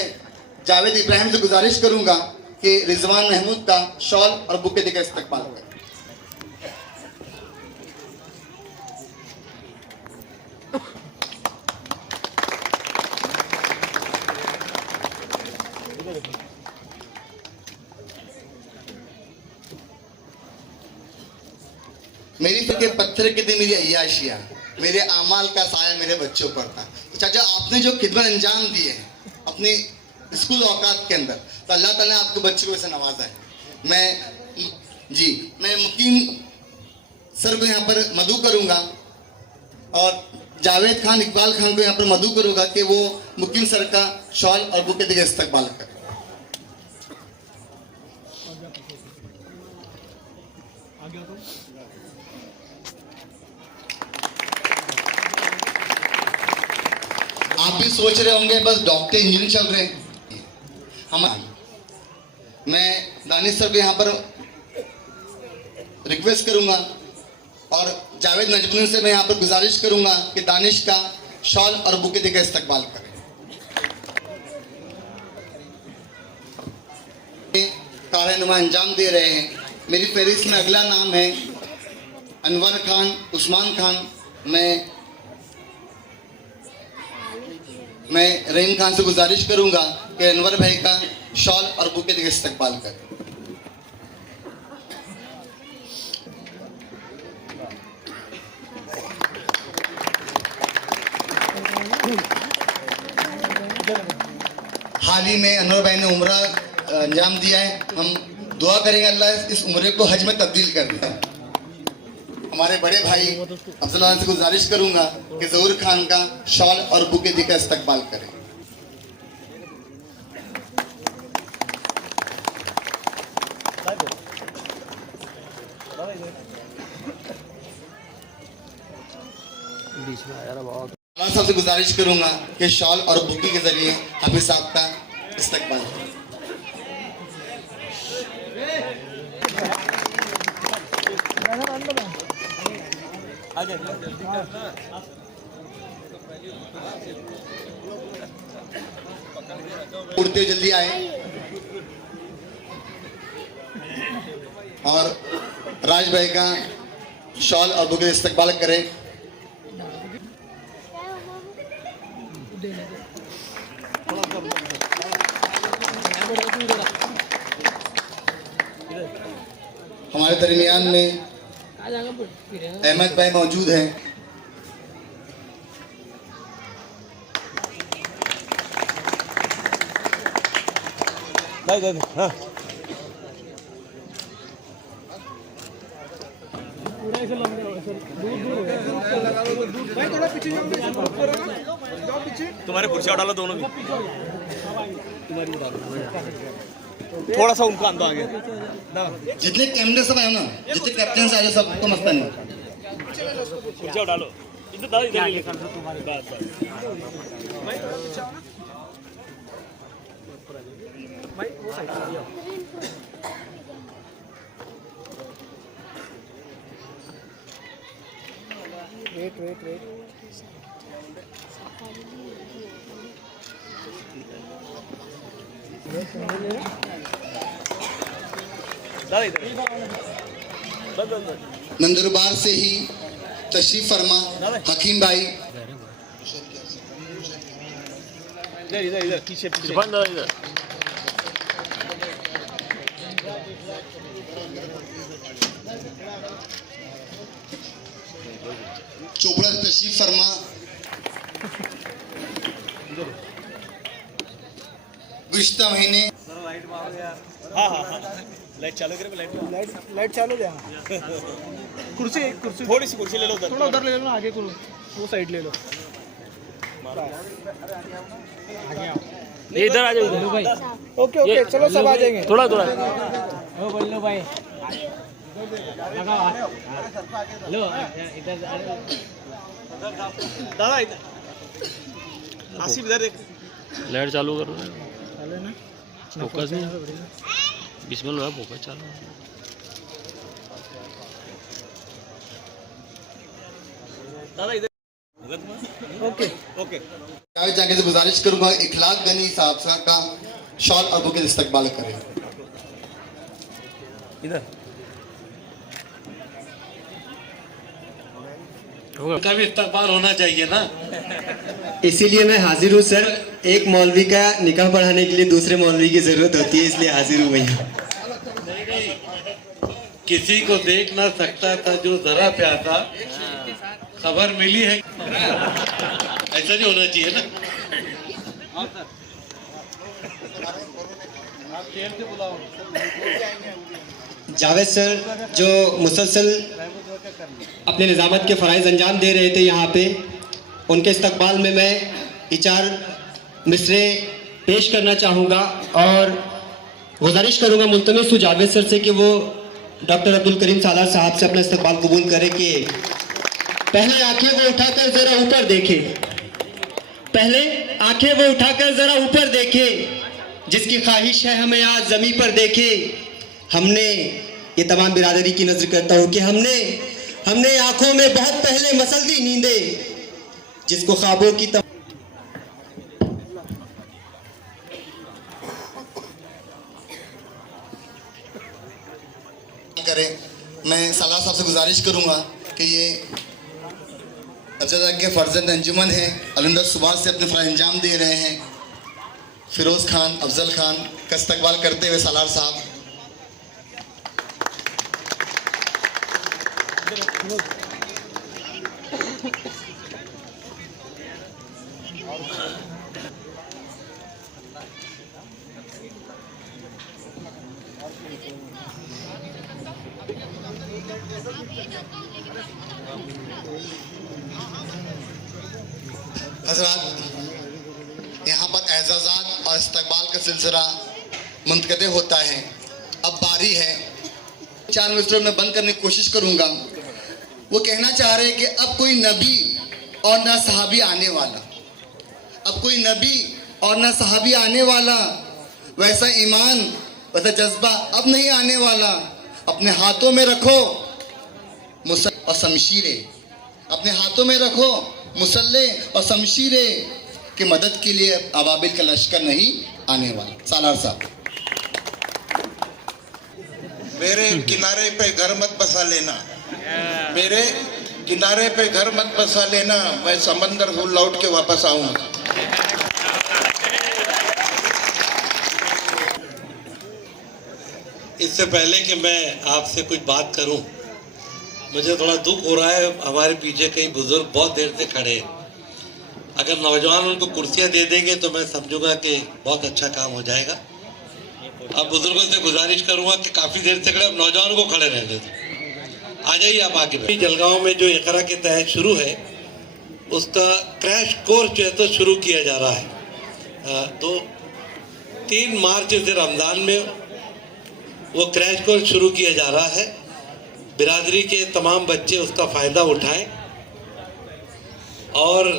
जावेद इब्राहिम से गुजारिश करूँगा कि रिजवान महमूद का शॉल और बुके देकर इस्तकबाल करें। के पत्थर के दिन मेरी अय्याशियाँ, मेरे अमाल का साया मेरे बच्चों पर था। तो चाचा आपने जो खिदमत अंजाम दी है अपने स्कूल औकात के अंदर, तो अल्लाह ताला ने आपके बच्चे को ऐसे नवाजा है। मैं मुकीम सर को यहाँ पर मदू करूँगा और जावेद खान, इकबाल खान को यहाँ पर मदू करूँगा कि वो मुकीम सर का शॉल और बुके देकर इस्तकबाल करें। आप भी सोच रहे होंगे बस डॉक्टर इंजीनियर चल रहे हैं। मैं दानिश सर को यहाँ पर रिक्वेस्ट करूंगा और जावेद नजमुन से मैं यहाँ पर गुजारिश करूंगा कि दानिश का शॉल और बुके देकर इस्तकबाल करें। कारनामा अंजाम दे रहे हैं। मेरी फहरिस्त में अगला नाम है अनवर खान, उस्मान खान। मैं रहीम खान से गुजारिश करूंगा कि अनवर भाई का शॉल और बुके देकर इस्तकबाल करें। हाल ही में अनवर भाई ने उम्रा अंजाम दिया है। हम दुआ करेंगे अल्लाह इस उम्रे को हज में तब्दील कर दे। हमारे बड़े भाई अफजल से गुजारिश करूंगा कि ज़हूर खान का शॉल और बुके देकर इस्तकबाल करें। साहब से गुजारिश करूंगा कि शॉल और बुके के जरिए हाफिज साहब का इस्तकबाल करें। उड़ते हुए जल्दी आए और राज भाई का शॉल और बुके इस्तकबाल करें। हमारे दरमियान में अहमद भाई मौजूद हैं। तुम्हारे कुर्सियाँ डालो दोनों भी, थोड़ा सा उनका अंदर आ गया। जितने कैमरे सब आए ना, जितने कैप्टन आए सबको मस्त नहीं कुर्सियाँ डालो इधर, दादा इधर ले तुम्हारे बात। वेट नंदुरबार से ही तशरीफ फरमा हकीम भाई। इधर पीछे इधर चोपड़ा से तशरीफ फरमा गुज़िश्ता महीने। हाँ लाइट चालू करे, लाइट चालू दे। कुर्सी थोड़ी सी कुर्सी ले लो, थोड़ा उधर ले लो ना, आगे को वो साइड ले लो। आगे आओ, इधर आ जाओ इधर भाई। ओके चलो सब आ जाएंगे। थोड़ा ओ बल्लू भाई लगाओ हाथ। लो इधर दादा, इधर आसिफ इधर देख। लाइट चालू करो ना, फोकस नहीं, बिस्मिल्लाह फोकस चालू। दादा इधर ओके जाके से गुजारिश करूंगा इखलाक गनी साहब का शॉल और बुके इस्तकबाल करें। इधर का भी इस्तकबाल होना चाहिए ना। इसीलिए मैं हाजिर हूँ सर। एक मौलवी का निकाह पढ़ाने के लिए दूसरे मौलवी की जरूरत होती है, इसलिए हाजिर हूँ भैया। किसी को देख ना सकता था जो जरा प्यासा, खबर मिली है। ऐसा नहीं होना चाहिए ना। जावेद सर जो मुसलसल अपने निज़ामत के फ़राइज़ अंजाम दे रहे थे यहाँ पे, उनके इस्तकबाल में मैं ये 4 मिसरे पेश करना चाहूँगा और गुजारिश करूँगा मुल्तमिस हूँ जावेद सर से कि वो डॉक्टर अब्दुल करीम सालार साहब से अपना इस्तकबाल कबूल करें कि पहले आंखें वो उठाकर ज़रा ऊपर देखे, पहले आंखें वो उठाकर ज़रा ऊपर देखे, जिसकी ख्वाहिश है हमें आज ज़मीं पर देखे। हमने, ये तमाम बिरादरी की नज़र करता हूँ कि हमने आंखों में बहुत पहले मसल दी नींदें, जिसको ख्वाबों की करें। मैं सालार साहब से गुजारिश करूंगा कि ये के फर्जंद अंजुमन है, अलंदर सुबह से अपने फ़राइज़ अंजाम दे रहे हैं। फिरोज़ खान, अफजल खान का इस्तकबाल करते हुए सालार साहब। हज़रात, यहाँ पर एजाज़ात और इस्तकबाल का सिलसिला मुंतक़िद होता है। अब बारी है, 4 मिनटों में बंद करने की कोशिश करूँगा। वो कहना चाह रहे हैं कि अब कोई नबी और ना सहाबी आने वाला, अब कोई नबी और ना सहाबी आने वाला, वैसा ईमान वैसा जज्बा अब नहीं आने वाला। अपने हाथों में रखो मुसल्ले और शमशीरें, अपने हाथों में रखो मुसल्ले और शमशीरें की मदद के लिए अबाबिल का लश्कर नहीं आने वाला। सालार साहब। मेरे किनारे पे घर मत बसा लेना, मेरे किनारे पे घर मत बसा लेना, मैं समंदर से लौट के वापस आऊंगा। इससे पहले कि मैं आपसे कुछ बात करूं, मुझे थोड़ा दुख हो रहा है। हमारे पीछे कई बुजुर्ग बहुत देर से खड़े हैं। अगर नौजवान उनको कुर्सियां दे देंगे तो मैं समझूंगा कि बहुत अच्छा काम हो जाएगा। अब बुजुर्गों से गुजारिश करूंगा कि काफ़ी देर से खड़े, अब नौजवानों को खड़े रहने दो। आ जाइए आप आगे। जलगांव में जो इकरा के तहत शुरू है, उसका क्रैश कोर्स जो है तो शुरू किया जा रहा है। तो 3 मार्च से रमज़ान में वो क्रैश कोर्स शुरू किया जा रहा है। बिरादरी के तमाम बच्चे उसका फ़ायदा उठाएं और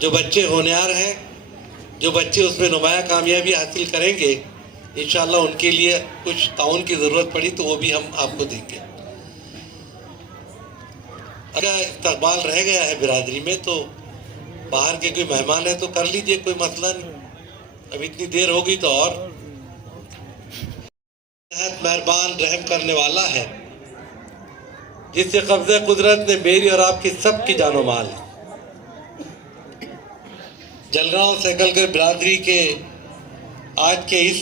जो बच्चे होनहार हैं, जो बच्चे उसमें नुमाया कामयाबी हासिल करेंगे, इंशाअल्लाह उनके लिए कुछ ताउन की ज़रूरत पड़ी तो वो भी हम आपको देंगे। अगर इस्तकबाल रह गया है बिरादरी में तो बाहर के कोई मेहमान है तो कर लीजिए, कोई मसला नहीं। अब इतनी देर होगी तो और मेहरबान रहम करने वाला है, जिससे कब्ज़े कुदरत ने मेरी और आपकी सबकी जानो माल है। जलगांव से निकलकर बिरादरी के आज के इस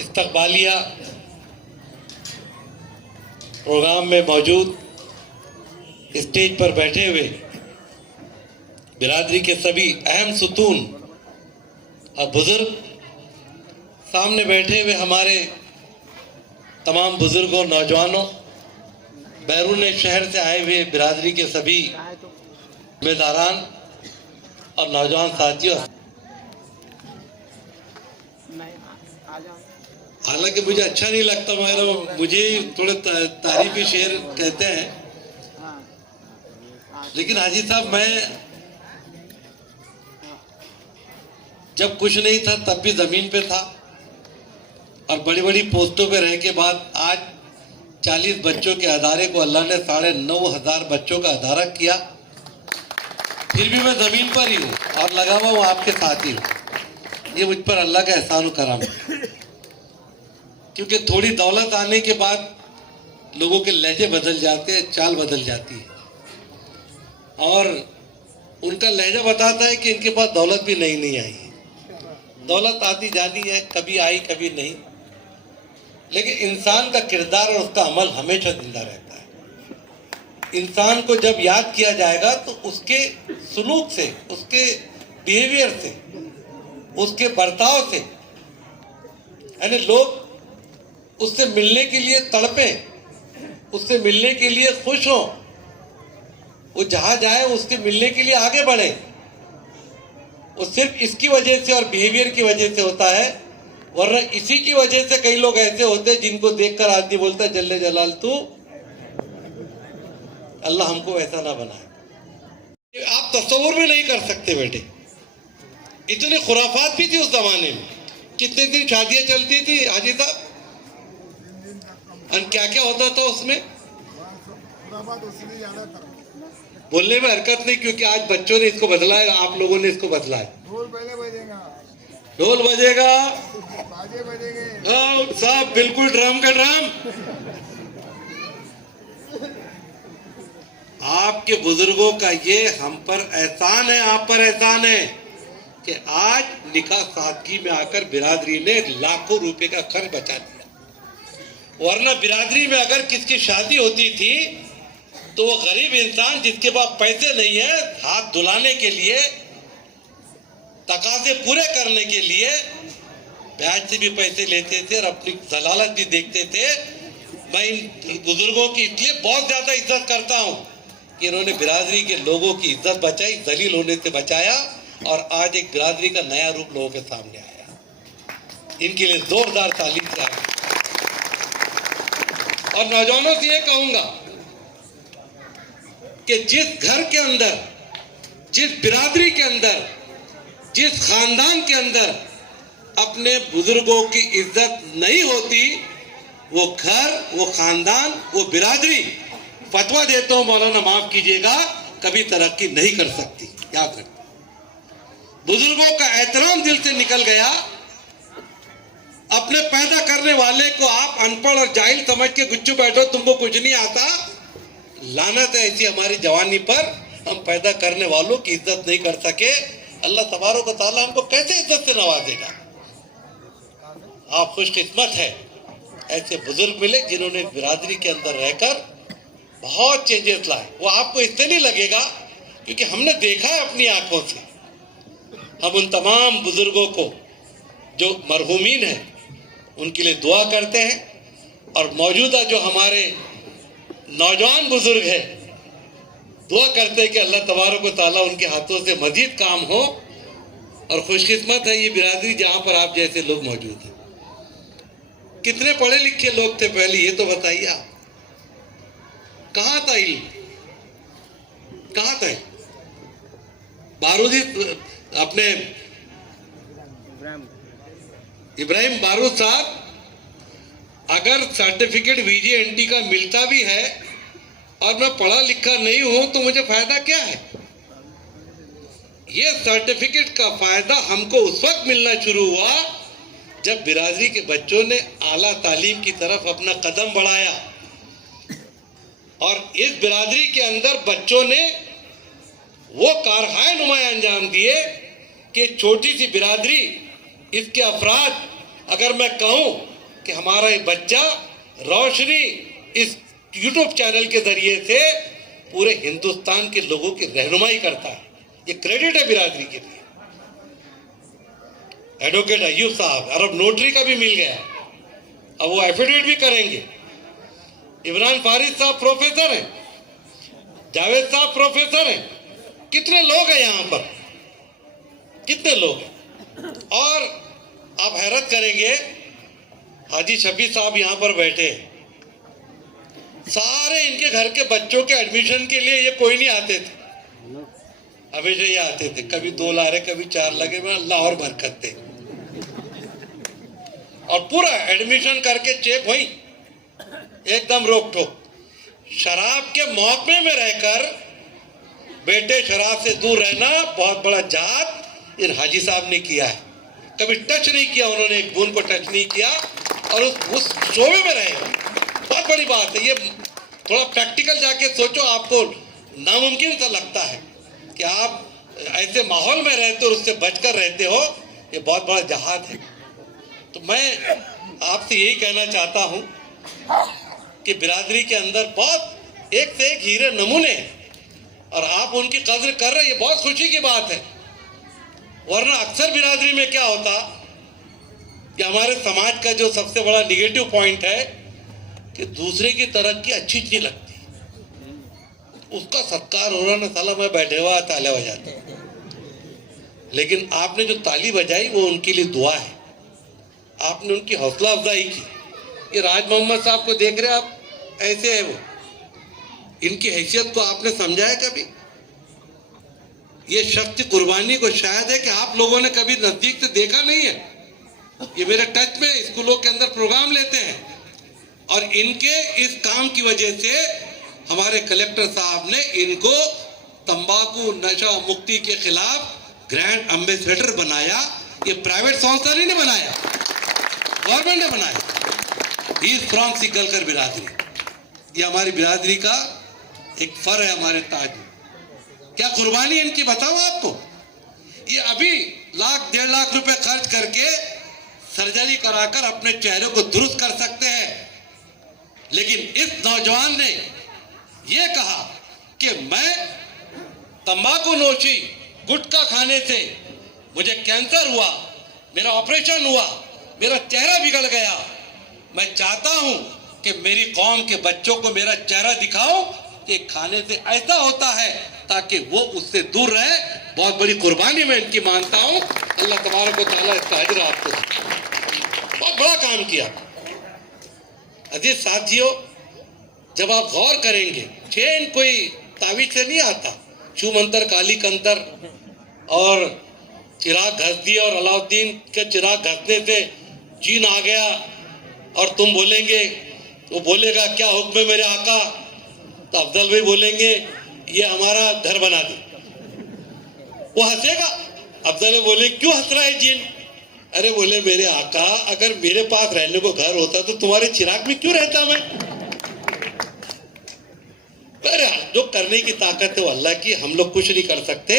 इस्तकबालिया प्रोग्राम में मौजूद स्टेज पर बैठे हुए बिरादरी के सभी अहम सुतून और बुजुर्ग, सामने बैठे हुए हमारे तमाम बुजुर्गों, नौजवानों, बैरून शहर से आए हुए बिरादरी के सभी जिम्मेदारान और नौजवान साथियों, हालांकि मुझे अच्छा नहीं लगता मगर मुझे थोड़े तारीफी शेर कहते हैं, लेकिन हाजी साहब मैं जब कुछ नहीं था तब भी जमीन पे था और बड़ी बड़ी पोस्टों पे रह के बाद आज 40 बच्चों के अदारे को अल्लाह ने 9,500 बच्चों का अदारा किया, फिर भी मैं जमीन पर ही हूँ और लगा हुआ हूँ आपके साथ ही हूँ। ये मुझ पर अल्लाह का एहसान करम है, क्योंकि थोड़ी दौलत आने के बाद लोगों के लहजे बदल जाते हैं, चाल बदल जाती है और उनका लहजा बताता है कि इनके पास दौलत भी नहीं आई है। दौलत आती जाती है, कभी आई कभी नहीं, लेकिन इंसान का किरदार और उसका अमल हमेशा जिंदा रहता है। इंसान को जब याद किया जाएगा तो उसके सुलूक से, उसके बिहेवियर से, उसके बर्ताव से, यानी लोग उससे मिलने के लिए तड़पे, उससे मिलने के लिए खुश हो, वो जहां जाए उसके मिलने के लिए आगे बढ़े। वो सिर्फ इसकी वजह से और बिहेवियर की वजह से होता है, वरना इसी की वजह से कई लोग ऐसे होते हैं जिनको देखकर आदमी बोलता है जल्ले जलाल तू। अल्लाह हमको ऐसा ना बनाए। आप तस्वुर भी नहीं कर सकते बेटे, इतने खुराफात भी थी उस जमाने में। कितने दिन शादियां चलती थी हाजी साहब, और क्या क्या होता था उसमें। बोलने में हरकत नहीं, क्योंकि आज बच्चों ने इसको बदला है, आप लोगों ने इसको बदला है। ढोल बजेगा, साहब बिल्कुल ड्रम का ड्रम। आपके बुजुर्गों का ये हम पर एहसान है, आप पर एहसान है कि आज निकाह सादगी में आकर बिरादरी ने लाखों रुपए का खर्च बचा दिया। वरना बिरादरी में अगर किसकी शादी होती थी तो वो गरीब इंसान जिसके पास पैसे नहीं है, हाथ धुलाने के लिए, तकाजे पूरे करने के लिए ब्याज से भी पैसे लेते थे और अपनी जलालत भी देखते थे। मैं इन बुजुर्गों की इसलिए बहुत ज्यादा इज्जत करता हूं कि इन्होंने बिरादरी के लोगों की इज्जत बचाई, जलील होने से बचाया, और आज एक बिरादरी का नया रूप लोगों के सामने आया। इनके लिए जोरदार तालीम चाहिए। और नौजवानों से ये कहूंगा कि जिस घर के अंदर, जिस बिरादरी के अंदर, जिस खानदान के अंदर अपने बुजुर्गों की इज्जत नहीं होती, वो घर, वो खानदान, वो बिरादरी, फतवा देता हूं मौलाना माफ कीजिएगा, कभी तरक्की नहीं कर सकती। याद रखना, बुजुर्गों का एहतराम दिल से निकल गया, अपने पैदा करने वाले को आप अनपढ़ और जाहिल समझ के गुच्चू बैठो, तुमको कुछ नहीं आता। लानत है ऐसी हमारी जवानी पर, हम पैदा करने वालों की इज्जत नहीं कर सके। अल्लाह तबारक व तआला हमको कैसे इज्जत से नवाजेगा। आप खुशकिस्मत है, ऐसे बुजुर्ग मिले जिन्होंने बिरादरी के अंदर रहकर बहुत चेंजेस लाए। वो आपको इससे नहीं लगेगा क्योंकि हमने देखा है अपनी आंखों से। हम उन तमाम बुजुर्गों को जो मरहूमीन हैं उनके लिए दुआ करते हैं, और मौजूदा जो हमारे नौजवान बुजुर्ग हैं, दुआ करते हैं कि अल्लाह तबारक व तआला उनके हाथों से मजीद काम हो। और खुशकिस्मत है ये बिरादरी जहां पर आप जैसे लोग मौजूद हैं। कितने पढ़े लिखे लोग थे पहले, ये तो बताइए आप। कहां था इल्म, कहां था? बारूदी अपने इब्राहिम बारूद साहब, अगर सर्टिफिकेट VJNT का मिलता भी है और मैं पढ़ा लिखा नहीं हूं तो मुझे फायदा क्या है? ये सर्टिफिकेट का फायदा हमको उस वक्त मिलना शुरू हुआ जब बिरादरी के बच्चों ने आला तालीम की तरफ अपना कदम बढ़ाया। और इस बिरादरी के अंदर बच्चों ने वो कारहाय नुमाया अंजाम दिए कि छोटी सी बिरादरी, इसके अफराद, अगर मैं कहूं कि हमारा ये बच्चा रोशनी इस YouTube चैनल के जरिए से पूरे हिंदुस्तान के लोगों की रहनुमाई करता है, ये क्रेडिट है बिरादरी के लिए। एडवोकेट अय्यूब साहब, अरब नोटरी का भी मिल गया, अब वो एफिडेविट भी करेंगे। इमरान फारिद साहब प्रोफेसर हैं, जावेद साहब प्रोफेसर हैं। कितने लोग हैं यहाँ पर, कितने लोग हैं। और आप हैरत करेंगे, हाजी शफी साहब यहाँ पर बैठे, सारे इनके घर के बच्चों के एडमिशन के लिए ये कोई नहीं आते थे, हमेशा ये आते थे। कभी 2 ला रहे, कभी 4 लगे, मैं अल्लाह और बरकत दे। और पूरा एडमिशन करके चेक वही एकदम रोक टोक। शराब के महकमे में रहकर बेटे शराब से दूर रहना बहुत बड़ा जहाद इन हाजी साहब ने किया है। कभी टच नहीं किया उन्होंने, एक बूंद को टच नहीं किया, और उस शोबे में रहे। बहुत बड़ी बात है ये। थोड़ा प्रैक्टिकल जाके सोचो, आपको नामुमकिन सा लगता है कि आप ऐसे माहौल में रहते हो और उससे बचकर रहते हो, ये बहुत बड़ा जहाद है। तो मैं आपसे यही कहना चाहता हूं कि बिरादरी के अंदर बहुत एक से एक हीरे नमूने हैं और आप उनकी कद्र कर रहे हैं, ये बहुत खुशी की बात है। वरना अक्सर बिरादरी में क्या होता कि हमारे समाज का जो सबसे बड़ा निगेटिव पॉइंट है कि दूसरे की तरक्की अच्छी नहीं लगती, उसका सत्कार हो रहा ना, साला मैं बैठे हुआ तालियां बजाता। लेकिन आपने जो ताली बजाई वो उनके लिए दुआ है, आपने उनकी हौसला अफजाई की। ये राज मोहम्मद साहब को देख रहे आप, ऐसे है वो, इनकी हैसियत को आपने समझा है कभी? ये शख्स कुर्बानी को शायद है कि आप लोगों ने कभी नजदीक से देखा नहीं है। ये मेरे टच में स्कूलों के अंदर प्रोग्राम लेते हैं और इनके इस काम की वजह से हमारे कलेक्टर साहब ने इनको तंबाकू नशा मुक्ति के खिलाफ ग्रैंड एम्बेसडर बनाया। ये प्राइवेट संस्था ने बनाया, गवर्नमेंट ने बनाया। ही इज फ्रॉम सिकलकर बिरादरी। ये हमारी बिरादरी का एक फर है, हमारे ताज में। क्या कुर्बानी इनकी बताओ आपको। ये अभी लाख 1.5 लाख रुपए खर्च करके सर्जरी कराकर अपने चेहरे को दुरुस्त कर सकते हैं, लेकिन इस नौजवान ने यह कहा कि मैं तंबाकू नोशी गुटखा खाने से मुझे कैंसर हुआ, मेरा ऑपरेशन हुआ, मेरा चेहरा बिगड़ गया, मैं चाहता हूं कि मेरी कौम के बच्चों को मेरा चेहरा दिखाऊं कि खाने से ऐसा होता है ताकि वो उससे दूर रहे। बहुत बड़ी कुर्बानी मैं इनकी मानता हूं। अल्लाह तबारक व तआला इसका अजर आपको दे। बहुत बड़ा काम किया। अजीज साथियों, जब आप गौर करेंगे, चैन कोई तावीज से नहीं आता, छू मंतर काली कंतर और चिराग घस दिया और अलाउद्दीन के चिराग घसने से चीन आ गया और तुम बोलेंगे, वो बोलेगा क्या हुक्म है मेरे आका, तो अफजल भाई बोलेंगे ये हमारा घर बना दे, वो हंसेगा। अफजल भाई बोले क्यों हंस रहा है चीन? अरे बोले मेरे आका, अगर मेरे पास रहने को घर होता तो तुम्हारे चिराग में क्यों रहता मैं? अरे जो करने की ताकत है वो अल्लाह की, हम लोग कुछ नहीं कर सकते।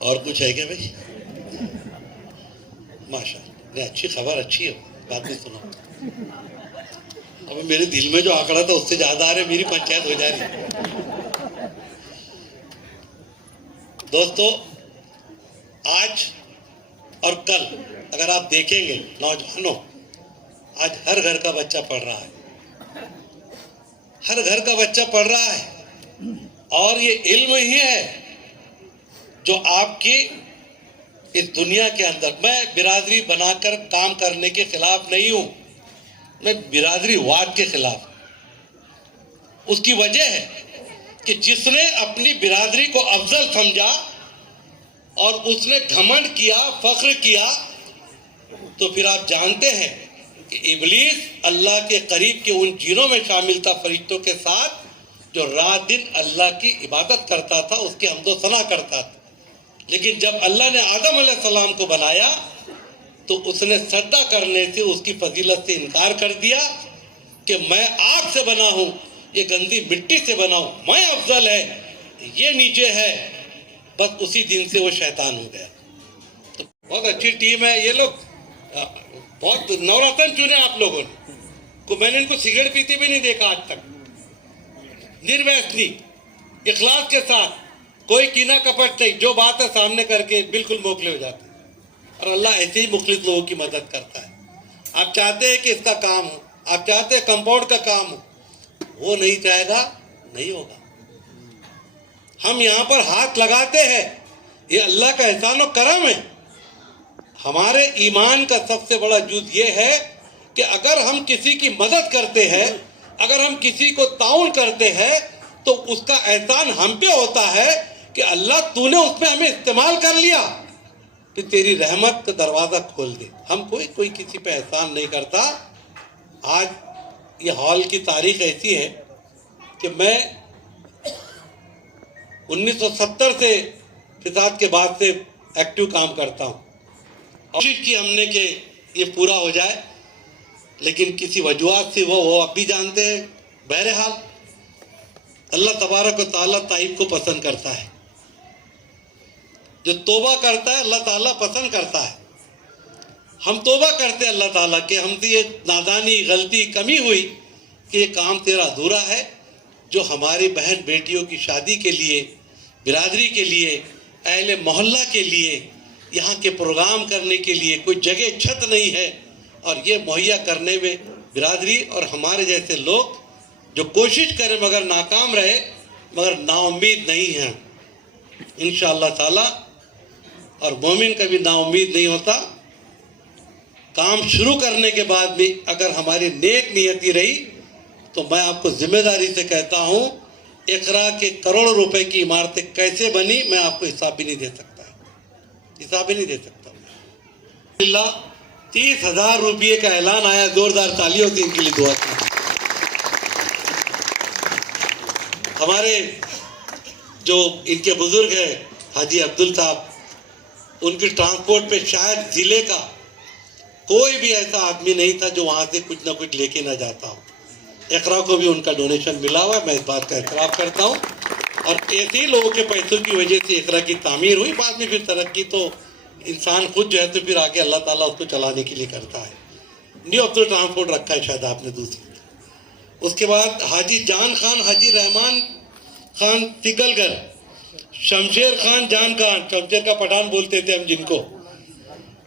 और कुछ है क्या भाई? माशाअल्लाह, अच्छी खबर, अच्छी है, बात नहीं सुना। अब मेरे दिल में जो आंकड़ा था उससे ज्यादा आ रहे, मेरी पंचायत हो जा रही। दोस्तों, आज और कल अगर आप देखेंगे नौजवानों, आज हर घर का बच्चा पढ़ रहा है, हर घर का बच्चा पढ़ रहा है। और ये इल्म ही है जो आपकी इस दुनिया के अंदर, मैं बिरादरी बनाकर काम करने के खिलाफ नहीं हूं, मैं बिरादरी वाद के खिलाफ। उसकी वजह है कि जिसने अपनी बिरादरी को अफजल समझा और उसने घमंड किया, फख्र किया, तो फिर आप जानते हैं कि इब्लीस अल्लाह के करीब के उन जिनों में शामिल था, फरिश्तों के साथ, जो रात दिन अल्लाह की इबादत करता था, उसके हम्दो सना करता था। लेकिन जब अल्लाह ने आदम अलैहिस्सलाम को बनाया तो उसने सजदा करने से, उसकी फजीलत से इनकार कर दिया कि मैं आग से बना हूं, ये गंदी मिट्टी से बना हूं, मैं अफजल है, ये नीचे है। बस उसी दिन से वो शैतान हो गया। तो बहुत अच्छी टीम है ये लोग, बहुत नवरत्न चुने आप लोगों ने को। मैंने इनको सिगरेट पीते भी नहीं देखा आज तक। निर्व्यसनी, इखलास के साथ, कोई कीना कपट नहीं, जो बात है सामने करके बिल्कुल मोकले हो जाते हैं। और अल्लाह ऐसे ही मुखलिस लोगों की मदद करता है। आप चाहते हैं कि इसका काम हो, आप चाहते हैं कंपाउंड का काम हो, वो नहीं चाहेगा, नहीं होगा। हम यहाँ पर हाथ लगाते हैं, ये अल्लाह का एहसान और करम है। हमारे ईमान का सबसे बड़ा जुज ये है कि अगर हम किसी की मदद करते हैं, अगर हम किसी को ताउन करते हैं, तो उसका एहसान हम पे होता है कि अल्लाह तूने उसमें हमें इस्तेमाल कर लिया, कि तेरी रहमत का दरवाजा खोल दे। हम कोई किसी पे एहसान नहीं करता। आज ये हॉल की तारीख ऐसी है कि मैं 1970 से फिसाद के बाद से एक्टिव काम करता हूँ। कोशिश की हमने कि ये पूरा हो जाए, लेकिन किसी वजूहात से वो अब भी जानते हैं। बहरहाल अल्लाह तबारक व तआला ताइब को पसंद करता है, जो तौबा करता है अल्लाह ताला पसंद करता है। हम तौबा करते अल्लाह ताला कि हमसे ये नादानी, गलती, कमी हुई कि ये काम तेरा अधूरा है, जो हमारी बहन बेटियों की शादी के लिए, बिरादरी के लिए, अहले मोहल्ला के लिए, यहाँ के प्रोग्राम करने के लिए कोई जगह, छत नहीं है, और ये मुहैया करने में बिरादरी और हमारे जैसे लोग जो कोशिश करें मगर नाकाम रहे, मगर नाउम्मीद नहीं हैं इंशाअल्लाह ताला। और मोमिन कभी नाउम्मीद नहीं होता। काम शुरू करने के बाद भी अगर हमारी नेक नियति रही तो मैं आपको जिम्मेदारी से कहता हूँ, इकरा के करोड़ों रुपए की इमारतें कैसे बनी मैं आपको हिसाब भी नहीं दे सकता, हिसाब भी नहीं दे सकता। 30,000 रुपये का ऐलान आया, जोरदार तालियों से इनके लिए दुआ की। हमारे जो इनके बुजुर्ग हैं हाजी अब्दुल साहब, उनकी ट्रांसपोर्ट पे शायद जिले का कोई भी ऐसा आदमी नहीं था जो वहां से कुछ ना कुछ लेके ना जाता हो। इकरा को भी उनका डोनेशन मिला हुआ है, मैं इस बात का एतराफ़ करता हूँ। और ऐसे ही लोगों के पैसों की वजह से इकरा की तामीर हुई। बाद में फिर तरक्की तो इंसान खुद जो है तो फिर आगे अल्लाह ताला उसको चलाने के लिए करता है। न्यू अब्दुल ट्रांसपोर्ट रखा है शायद आपने दूसरी। उसके बाद हाजी जान खान, हाजी रहमान खान तिकलगर, शमशेर खान जान खान, शमशेर का पठान बोलते थे हम जिनको,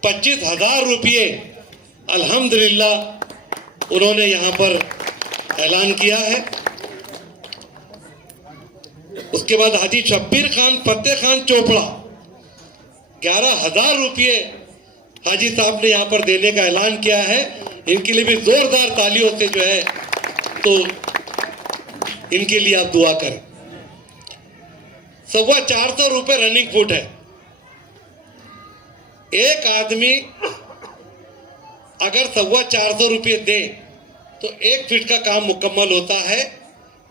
25,000 रुपये अल्हम्दुलिल्लाह उन्होंने यहाँ पर ऐलान किया है। उसके बाद हाजी शब्बीर खान फतेह खान चोपड़ा, 11,000 रुपये हाजी साहब ने यहाँ पर देने का ऐलान किया है। इनके लिए भी जोरदार तालियों से जो है तो इनके लिए आप दुआ करें। 425 रुपये रनिंग फुट है। एक आदमी अगर 425 रुपये दे तो 1 फीट का काम मुकम्मल होता है।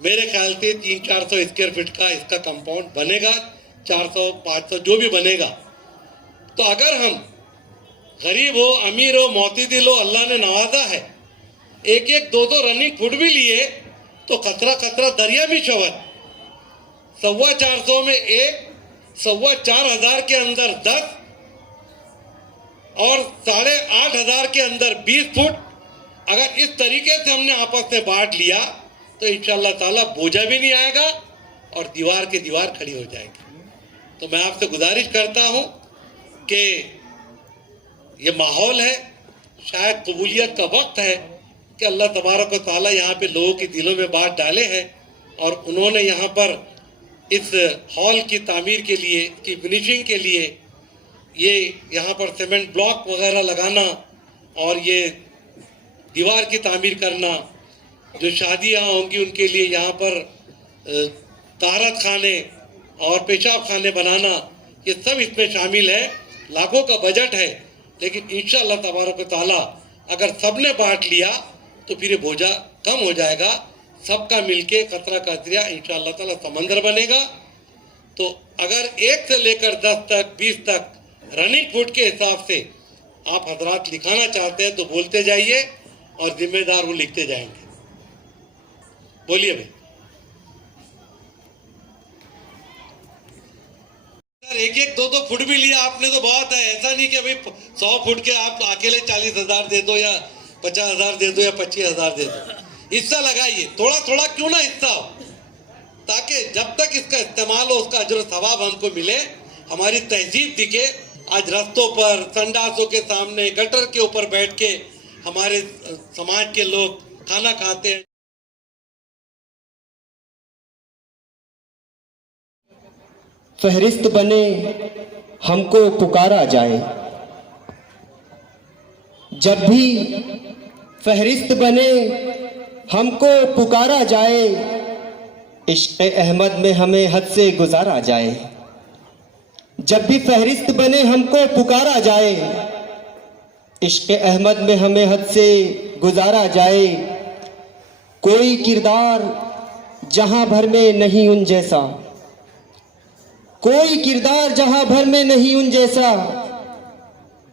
मेरे ख्याल से 300-400 स्क्वायर फीट का इसका कंपाउंड बनेगा, 400-500 जो भी बनेगा। तो अगर हम गरीब हो, अमीर हो, मोतदिल हो, अल्लाह ने नवाजा है, 1-1, 2-2 रनिंग फुट भी लिए तो कतरा कतरा दरिया भी शवत। 425 में 1, 4,500 के अंदर 10 और 8,500 के अंदर 20 फुट अगर इस तरीके से हमने आपस में बांट लिया तो इंशाअल्लाह ताला बोझा भी नहीं आएगा और दीवार के दीवार खड़ी हो जाएगी। तो मैं आपसे गुजारिश करता हूं कि ये माहौल है, शायद कबूलियत का वक्त है कि अल्लाह तबारक व तआला यहाँ पे लोगों के दिलों में बात डाले हैं। और उन्होंने यहाँ पर इस हॉल की तामीर के लिए, की फिनिशिंग के लिए, ये यहाँ पर सीमेंट ब्लॉक वगैरह लगाना और ये दीवार की तामीर करना, जो शादियाँ होंगी उनके लिए यहाँ पर तारत खाने और पेशाब खाने बनाना, ये सब इसमें शामिल है। लाखों का बजट है, लेकिन इंशाअल्लाह तबारक व तआला अगर सबने बांट लिया तो फिर ये बोझा कम हो जाएगा। सबका मिलके कतरा कतरिया इंशाअल्लाह ताला समंदर बनेगा। तो अगर 1 से लेकर 10 तक, 20 तक रनिंग फुट के हिसाब से आप हजरात लिखाना चाहते हैं तो बोलते जाइए और जिम्मेदार वो लिखते जाएंगे। बोलिए भाई। सर 1-1, 2-2 फुट भी लिया आपने तो बहुत है। ऐसा नहीं कि भाई 100 फुट के आप अकेले 40,000 दे दो या 50,000 दे दो या 25,000 दे दो। हिस्सा लगाइए, थोड़ा थोड़ा क्यों ना हिस्सा हो, ताकि जब तक इसका इस्तेमाल हो उसका अजर सवाब हमको मिले, हमारी तहजीब दिखे। आज रास्तों पर, संडासों के सामने, गटर के ऊपर बैठ के हमारे समाज के लोग खाना खाते हैं। फहरिस्त बने हमको पुकारा जाए, जब भी फहरिस्त बने हमको पुकारा जाए, इश्क़ अहमद में हमें हद से गुजारा जाए। जब भी फहरिस्त बने हमको पुकारा जाए, इश्क़ अहमद में हमें हद से गुजारा जाए। कोई किरदार जहां भर में नहीं उन जैसा, कोई किरदार जहां भर में नहीं उन जैसा।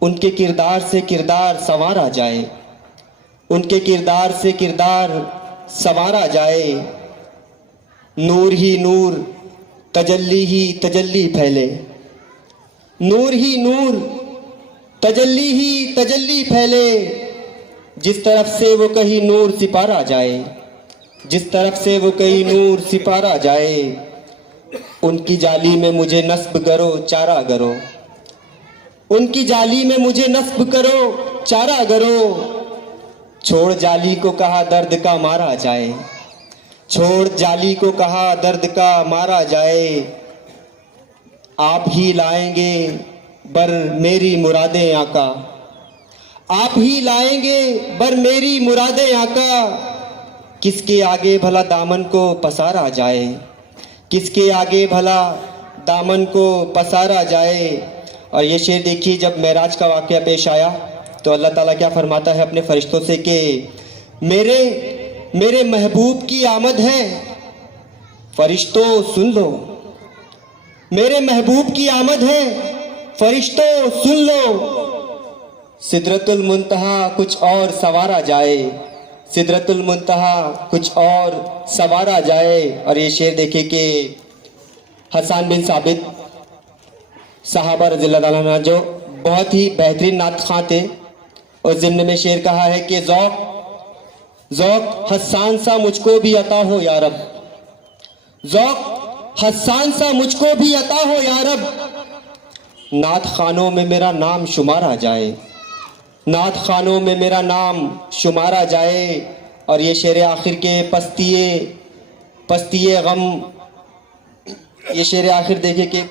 उनके किरदार से किरदार संवारा जाए, उनके किरदार से किरदार संवारा जाए। नूर ही नूर, तजल्ली ही तजल्ली फैले, नूर ही नूर, तजल्ली ही तजल्ली फैले, जिस तरफ से वो कहीं नूर सिपारा जाए, जिस तरफ से वो कहीं नूर सिपारा जाए, उनकी जाली में मुझे नस्ब करो चारा करो, उनकी जाली में मुझे नस्ब करो चारा करो। छोड़ जाली को कहा दर्द का मारा जाए, छोड़ जाली को कहा दर्द का मारा जाए। आप ही लाएंगे बर मेरी मुरादें आका, आप ही लाएंगे बर मेरी मुरादें आका। किसके आगे भला दामन को पसारा जाए, किसके आगे भला दामन को पसारा जाए। और ये शेर देखिए, जब मेराज का वाक़या पेश आया तो अल्लाह ताला क्या फरमाता है अपने फरिश्तों से कि मेरे महबूब की आमद है, फरिश्तों सुन लो, मेरे महबूब की आमद है, फरिश्तों सुन लो। सिदरतुल मुंतहा कुछ और सवारा जाए, सिदरतुल मुंतहा कुछ और सवारा जाए। और ये शेर देखे कि हसन बिन साबित सहाबा रज़ियल्लाहु अन्हु जो बहुत ही बेहतरीन नात खां थे, और ज़िम्न में शेर कहा है कि ज़ौक़ हसान सा मुझको भी अता हो या रब, ज़ौक़ हसान सा मुझको भी अता हो या रब। नात खानों में मेरा नाम शुमारा जाए, नात खानों में मेरा नाम शुमारा जाए। और ये शेर आखिर के पस्तिए गम, ये शेर आखिर देखे कि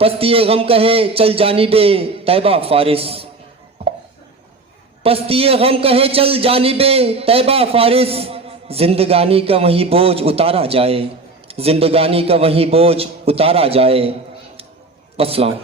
पस्तिए गम कहे चल जानिबे तैबा फारिस, पस्तिए गम कहे चल जानिबे तैबा फारिस। जिंदगानी का वही बोझ उतारा जाए, जिंदगानी का वही बोझ उतारा जाए। अस्सलाम।